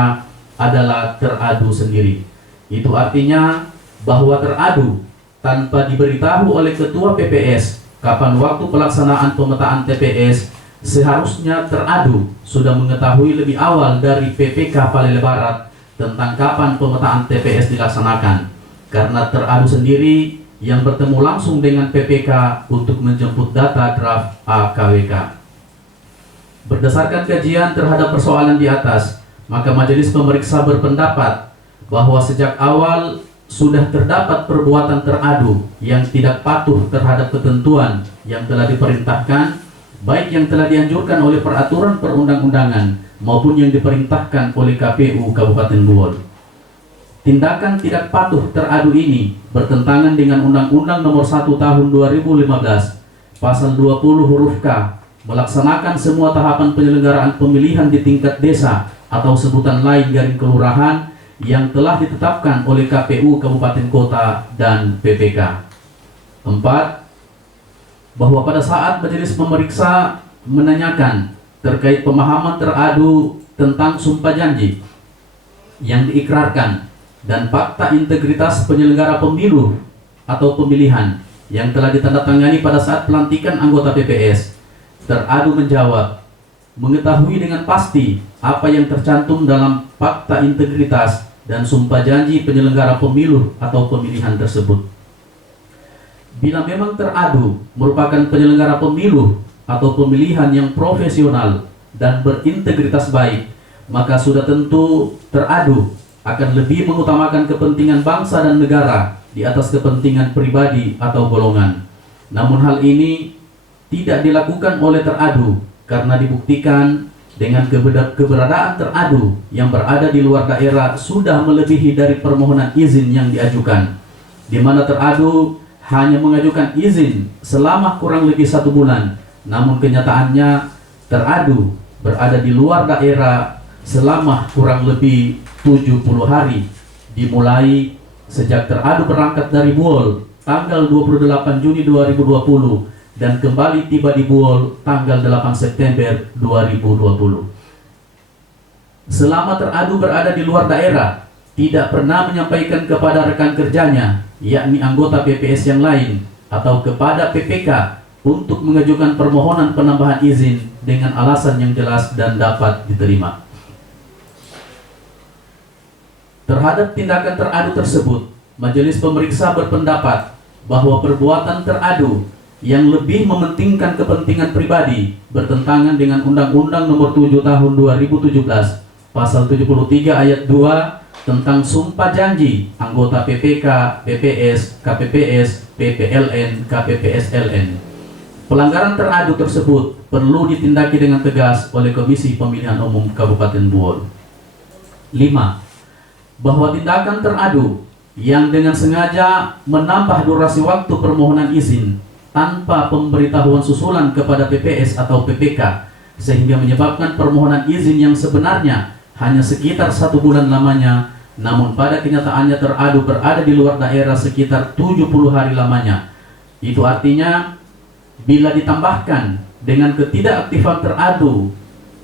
adalah teradu sendiri. Itu artinya bahwa teradu tanpa diberitahu oleh ketua PPS kapan waktu pelaksanaan pemetaan TPS, seharusnya teradu sudah mengetahui lebih awal dari PPK Palele Barat tentang kapan pemetaan TPS dilaksanakan, karena teradu sendiri yang bertemu langsung dengan PPK untuk menjemput data draft AKWK. Berdasarkan kajian terhadap persoalan di atas, maka majelis pemeriksa berpendapat bahwa sejak awal sudah terdapat perbuatan teradu yang tidak patuh terhadap ketentuan yang telah diperintahkan, baik yang telah dianjurkan oleh peraturan perundang-undangan maupun yang diperintahkan oleh KPU Kabupaten Buol. Tindakan tidak patuh teradu ini bertentangan dengan Undang-Undang Nomor 1 Tahun 2015, Pasal 20 huruf K, melaksanakan semua tahapan penyelenggaraan pemilihan di tingkat desa atau sebutan lain garing kelurahan yang telah ditetapkan oleh KPU Kabupaten Kota dan PPK. 4. Bahwa pada saat majelis pemeriksa menanyakan terkait pemahaman teradu tentang sumpah janji yang diikrarkan dan fakta integritas penyelenggara pemilu atau pemilihan yang telah ditandatangani pada saat pelantikan anggota PPS, teradu menjawab mengetahui dengan pasti apa yang tercantum dalam fakta integritas dan sumpah janji penyelenggara pemilu atau pemilihan tersebut. Bila memang teradu merupakan penyelenggara pemilu atau pemilihan yang profesional dan berintegritas baik, maka sudah tentu teradu akan lebih mengutamakan kepentingan bangsa dan negara di atas kepentingan pribadi atau golongan. Namun hal ini tidak dilakukan oleh teradu karena dibuktikan dengan keberadaan teradu yang berada di luar daerah sudah melebihi dari permohonan izin yang diajukan, di mana teradu hanya mengajukan izin selama kurang lebih 1 bulan, namun kenyataannya teradu berada di luar daerah selama kurang lebih 70 hari, dimulai sejak teradu berangkat dari Buol tanggal 28 Juni 2020 dan kembali tiba di Buol tanggal 8 September 2020. Selama teradu berada di luar daerah, tidak pernah menyampaikan kepada rekan kerjanya, yakni anggota PPS yang lain, atau kepada PPK untuk mengajukan permohonan penambahan izin dengan alasan yang jelas dan dapat diterima. Terhadap tindakan teradu tersebut, majelis pemeriksa berpendapat bahwa perbuatan teradu yang lebih mementingkan kepentingan pribadi bertentangan dengan Undang-Undang Nomor 7 Tahun 2017, Pasal 73 Ayat 2 tentang sumpah janji anggota PPK, PPS, KPPS, PPLN, KPPSLN. Pelanggaran teradu tersebut perlu ditindaki dengan tegas oleh Komisi Pemilihan Umum Kabupaten Buol. 5. Bahwa tindakan teradu yang dengan sengaja menambah durasi waktu permohonan izin tanpa pemberitahuan susulan kepada PPS atau PPK sehingga menyebabkan permohonan izin yang sebenarnya hanya sekitar 1 bulan lamanya, namun pada kenyataannya teradu berada di luar daerah sekitar 70 hari lamanya. Itu artinya bila ditambahkan dengan ketidakaktifan teradu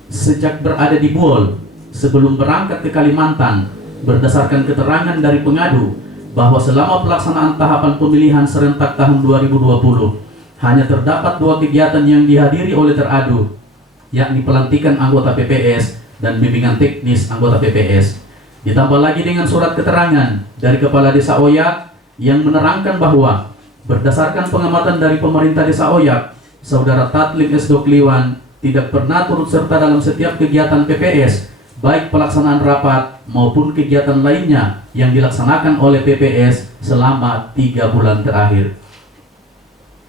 sejak berada di Buol sebelum berangkat ke Kalimantan, berdasarkan keterangan dari pengadu bahwa selama pelaksanaan tahapan pemilihan serentak tahun 2020 hanya terdapat 2 kegiatan yang dihadiri oleh teradu, yakni pelantikan anggota PPS dan bimbingan teknis anggota PPS. Ditambah lagi dengan surat keterangan dari Kepala Desa Oyak yang menerangkan bahwa berdasarkan pengamatan dari pemerintah Desa Oyak, Saudara Tatlim S. Dokliwan tidak pernah turut serta dalam setiap kegiatan PPS, baik pelaksanaan rapat maupun kegiatan lainnya yang dilaksanakan oleh PPS selama 3 bulan terakhir.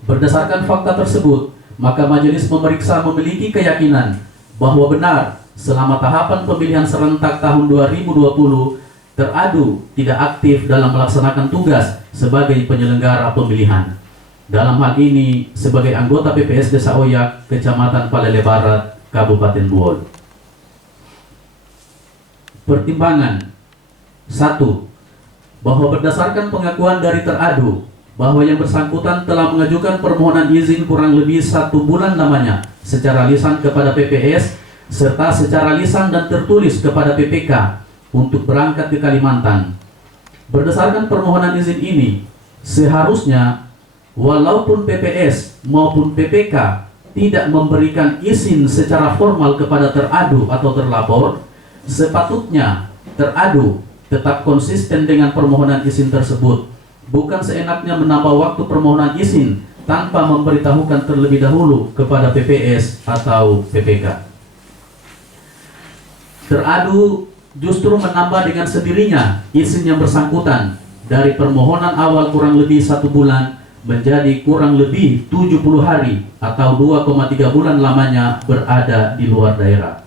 Berdasarkan fakta tersebut, maka majelis pemeriksa memiliki keyakinan bahwa benar selama tahapan pemilihan serentak tahun 2020 teradu tidak aktif dalam melaksanakan tugas sebagai penyelenggara pemilihan. Dalam hal ini sebagai anggota PPS Desa Oyak, Kecamatan Palele Barat, Kabupaten Buol. Pertimbangan 1. Bahwa berdasarkan pengakuan dari teradu bahwa yang bersangkutan telah mengajukan permohonan izin kurang lebih 1 bulan lamanya secara lisan kepada PPS serta secara lisan dan tertulis kepada PPK untuk berangkat ke Kalimantan. Berdasarkan permohonan izin ini, seharusnya walaupun PPS maupun PPK tidak memberikan izin secara formal kepada teradu atau terlapor, sepatutnya teradu tetap konsisten dengan permohonan izin tersebut, bukan seenaknya menambah waktu permohonan izin tanpa memberitahukan terlebih dahulu kepada PPS atau PPK. Teradu justru menambah dengan sendirinya izin yang bersangkutan dari permohonan awal kurang lebih 1 bulan menjadi kurang lebih 70 hari atau 2,3 bulan lamanya berada di luar daerah.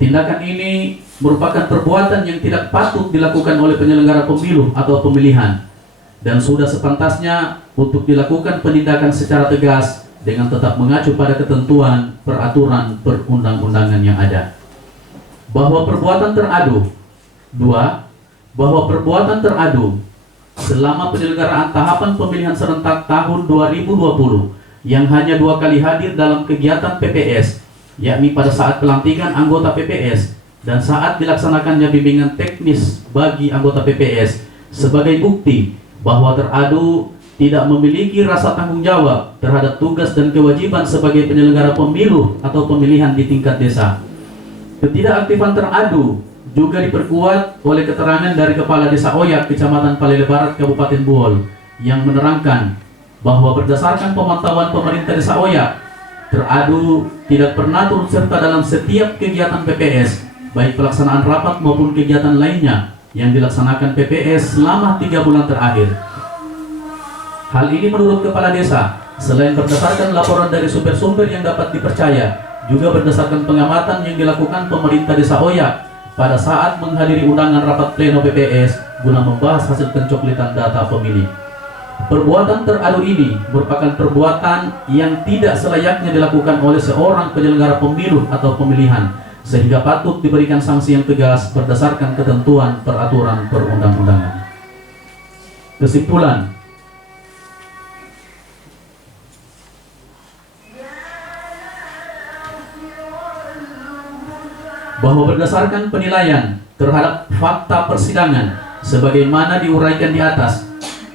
Tindakan ini merupakan perbuatan yang tidak patut dilakukan oleh penyelenggara pemilu atau pemilihan dan sudah sepantasnya untuk dilakukan penindakan secara tegas dengan tetap mengacu pada ketentuan peraturan perundang-undangan yang ada. Bahwa perbuatan teradu 2. Bahwa perbuatan teradu selama penyelenggaraan tahapan pemilihan serentak tahun 2020 yang hanya 2 kali hadir dalam kegiatan PPS, yakni pada saat pelantikan anggota PPS dan saat dilaksanakannya bimbingan teknis bagi anggota PPS sebagai bukti bahwa teradu tidak memiliki rasa tanggung jawab terhadap tugas dan kewajiban sebagai penyelenggara pemilu atau pemilihan di tingkat desa. Ketidakaktifan teradu juga diperkuat oleh keterangan dari Kepala Desa Oyak, Kecamatan Palele Barat, Kabupaten Buol, yang menerangkan bahwa berdasarkan pemantauan pemerintah Desa Oyak, teradu tidak pernah turut serta dalam setiap kegiatan PPS, baik pelaksanaan rapat maupun kegiatan lainnya yang dilaksanakan PPS selama 3 bulan terakhir. Hal ini menurut Kepala Desa, selain berdasarkan laporan dari sumber-sumber yang dapat dipercaya, juga berdasarkan pengamatan yang dilakukan pemerintah Desa Oyak pada saat menghadiri undangan rapat pleno PPS guna membahas hasil pencoklitan data pemilih. Perbuatan teradu ini merupakan perbuatan yang tidak selayaknya dilakukan oleh seorang penyelenggara pemilu atau pemilihan, sehingga patut diberikan sanksi yang tegas berdasarkan ketentuan peraturan perundang-undangan. Kesimpulan, bahwa berdasarkan penilaian terhadap fakta persidangan sebagaimana diuraikan di atas,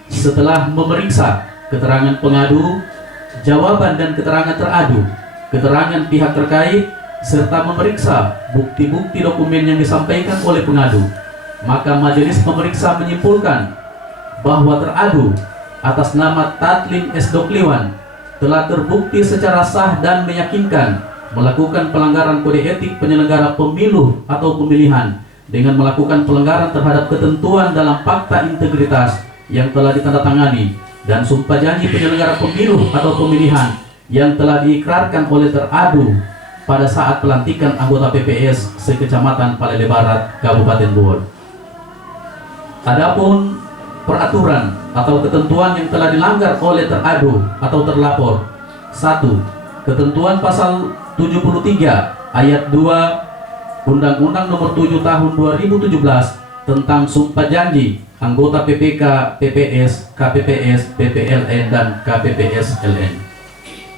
setelah memeriksa keterangan pengadu, jawaban dan keterangan teradu, keterangan pihak terkait, serta memeriksa bukti-bukti dokumen yang disampaikan oleh pengadu, maka majelis pemeriksa menyimpulkan bahwa teradu atas nama Tatlin S. Dokliwan telah terbukti secara sah dan meyakinkan melakukan pelanggaran kode etik penyelenggara pemilu atau pemilihan dengan melakukan pelanggaran terhadap ketentuan dalam fakta integritas yang telah ditandatangani dan sumpah janji penyelenggara pemilu atau pemilihan yang telah diikrarkan oleh teradu pada saat pelantikan anggota PPS se-Kecamatan Palele Barat, Kabupaten Buol. Adapun peraturan atau ketentuan yang telah dilanggar oleh teradu atau terlapor: 1. Ketentuan pasal 73 ayat 2 Undang-Undang Nomor 7 Tahun 2017 tentang sumpah janji anggota PPK, PPS, KPPS, PPLN, dan KPPS-LN.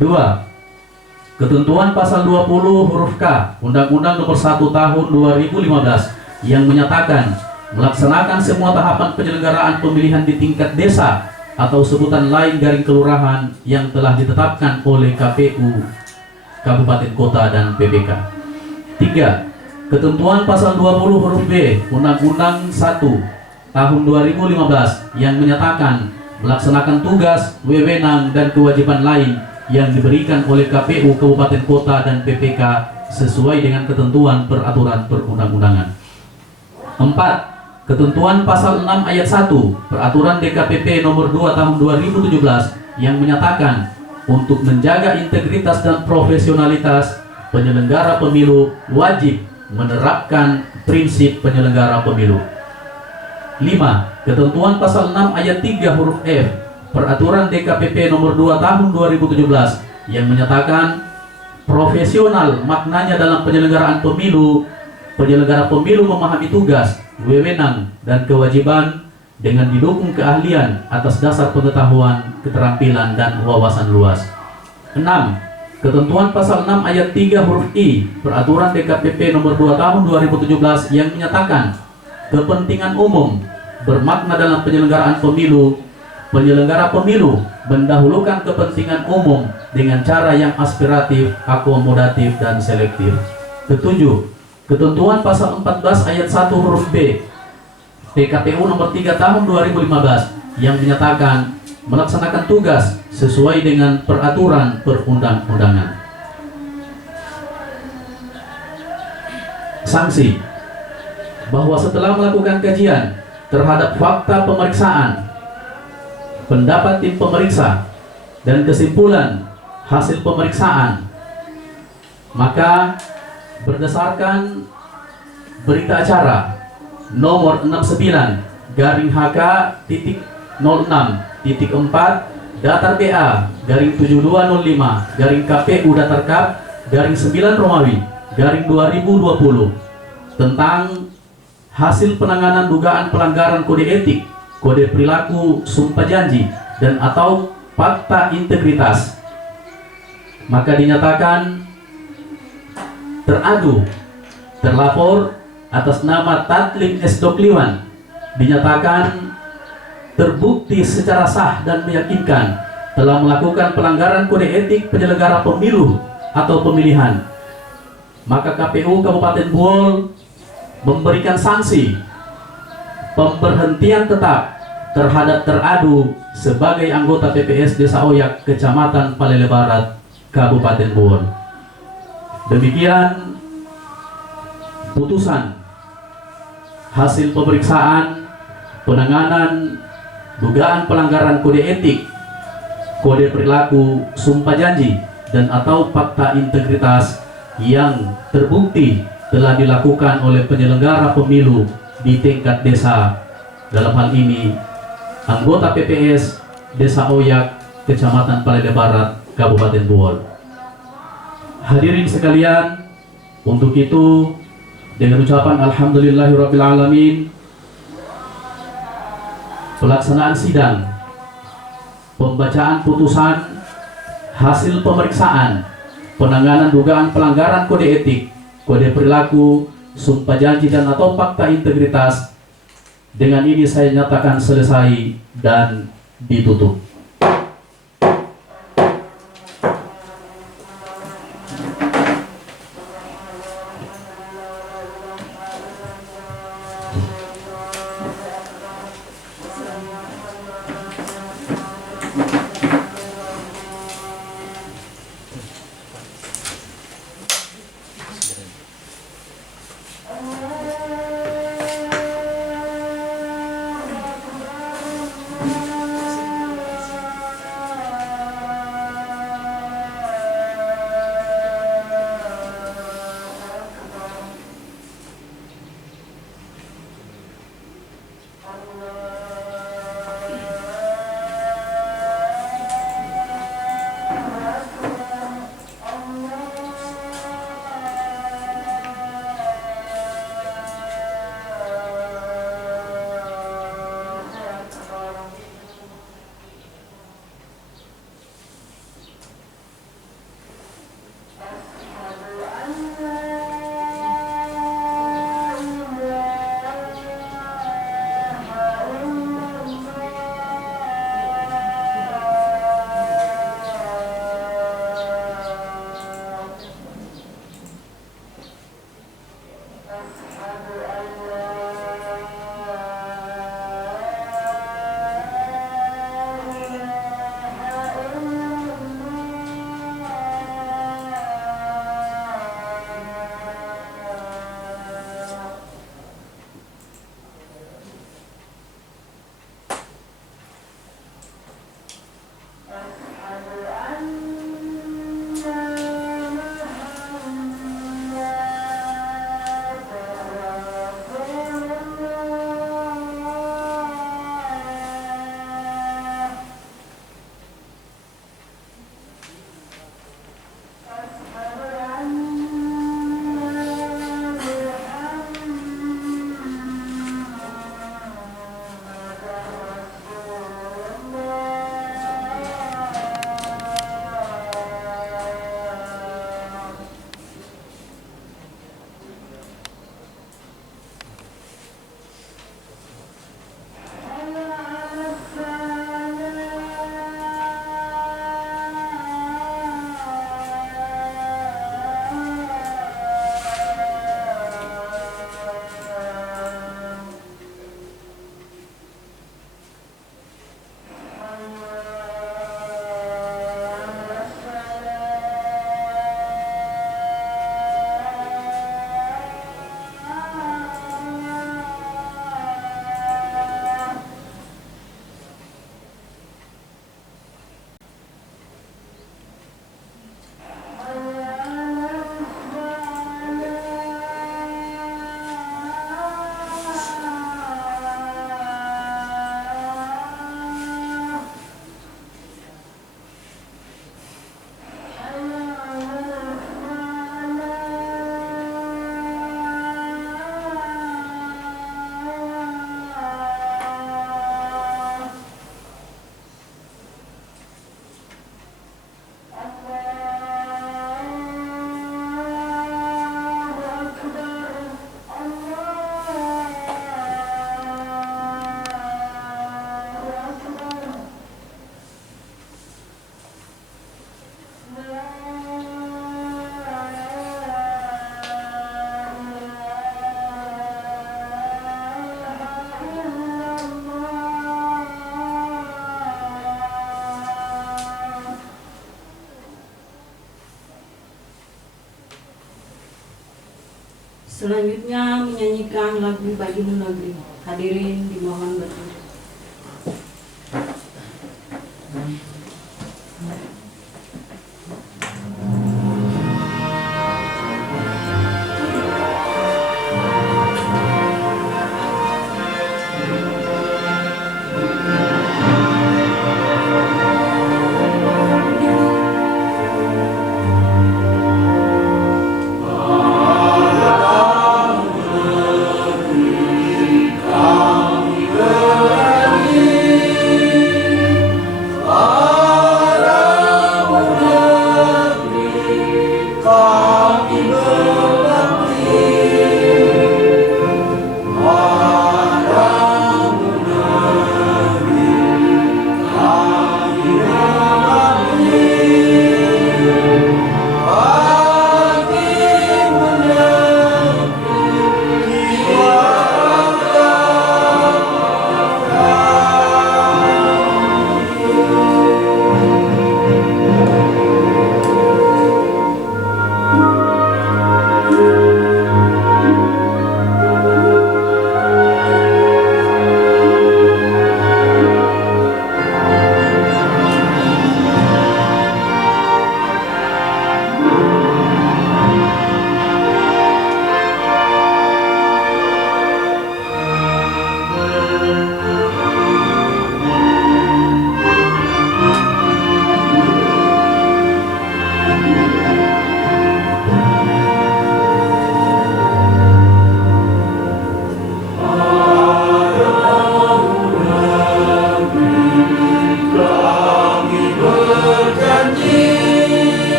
2. Ketentuan pasal 20 huruf K Undang-Undang Nomor 1 Tahun 2015 yang menyatakan melaksanakan semua tahapan penyelenggaraan pemilihan di tingkat desa atau sebutan lain garing kelurahan yang telah ditetapkan oleh KPU Kabupaten Kota dan PPK. 3. Ketentuan pasal 20 huruf B Undang-Undang 1 Tahun 2015 yang menyatakan melaksanakan tugas, wewenang, dan kewajiban lain yang diberikan oleh KPU Kabupaten Kota dan PPK sesuai dengan ketentuan peraturan perundang-undangan. 4. Ketentuan pasal 6 ayat 1 Peraturan DKPP nomor 2 tahun 2017 yang menyatakan untuk menjaga integritas dan profesionalitas penyelenggara pemilu wajib menerapkan prinsip penyelenggara pemilu. 5. Ketentuan pasal 6 ayat 3 huruf F Peraturan DKPP nomor 2 tahun 2017 yang menyatakan profesional maknanya dalam penyelenggaraan pemilu. Penyelenggara pemilu memahami tugas, wewenang, dan kewajiban dengan didukung keahlian atas dasar pengetahuan, keterampilan, dan wawasan luas. 6. Ketentuan pasal 6 ayat 3 huruf I Peraturan DKPP nomor 2 tahun 2017 yang menyatakan kepentingan umum bermakna dalam penyelenggaraan pemilu. Penyelenggara pemilu mendahulukan kepentingan umum dengan cara yang aspiratif, akomodatif, dan selektif. Ketujuh, ketentuan pasal 14 ayat 1 huruf B PKPU nomor 3 tahun 2015 yang menyatakan melaksanakan tugas sesuai dengan peraturan perundang-undangan. Sanksi bahwa setelah melakukan kajian terhadap fakta pemeriksaan, pendapat tim pemeriksa, dan kesimpulan hasil pemeriksaan, maka berdasarkan berita acara nomor 69/HK.06.4 datar BA /7205/KPU datar Kap /9 Romawi /2020 tentang hasil penanganan dugaan pelanggaran kode etik, kode perilaku, sumpah janji, dan atau fakta integritas, maka dinyatakan teradu terlapor atas nama Tatlim S. Dokliwan dinyatakan terbukti secara sah dan meyakinkan telah melakukan pelanggaran kode etik penyelenggara pemilu atau pemilihan, maka KPU Kabupaten Buol memberikan sanksi pemberhentian tetap terhadap teradu sebagai anggota PPS Desa Oyak, Kecamatan Palele Barat, Kabupaten Buol. Demikian putusan hasil pemeriksaan penanganan dugaan pelanggaran kode etik, kode perilaku, sumpah janji, dan atau fakta integritas yang terbukti telah dilakukan oleh penyelenggara pemilu di tingkat desa, dalam hal ini anggota PPS Desa Oyak, Kecamatan Palele Barat, Kabupaten Buol. Hadirin sekalian, untuk itu dengan ucapan alhamdulillahirrabbilalamin, pelaksanaan sidang pembacaan putusan hasil pemeriksaan penanganan dugaan pelanggaran kode etik, kode perilaku, sumpah janji, dan atau fakta integritas dengan ini saya nyatakan selesai dan ditutup. Selanjutnya menyanyikan lagu Bagimu Negeri. Hadirin dimohon berdiri.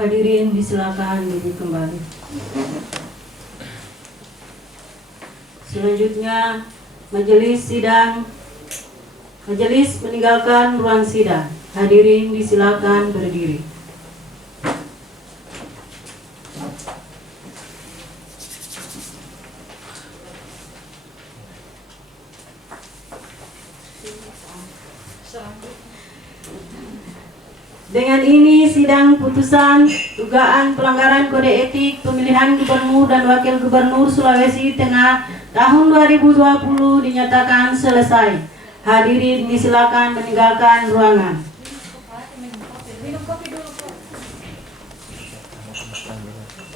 Hadirin disilakan duduk kembali. Selanjutnya majelis meninggalkan ruang sidang. Hadirin disilakan berdiri. Dengan ini sidang putusan dugaan pelanggaran kode etik pemilihan gubernur dan wakil gubernur Sulawesi Tengah tahun 2020 dinyatakan selesai. Hadirin disilakan meninggalkan ruangan.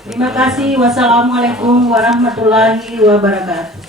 Terima kasih. Wassalamualaikum warahmatullahi wabarakatuh.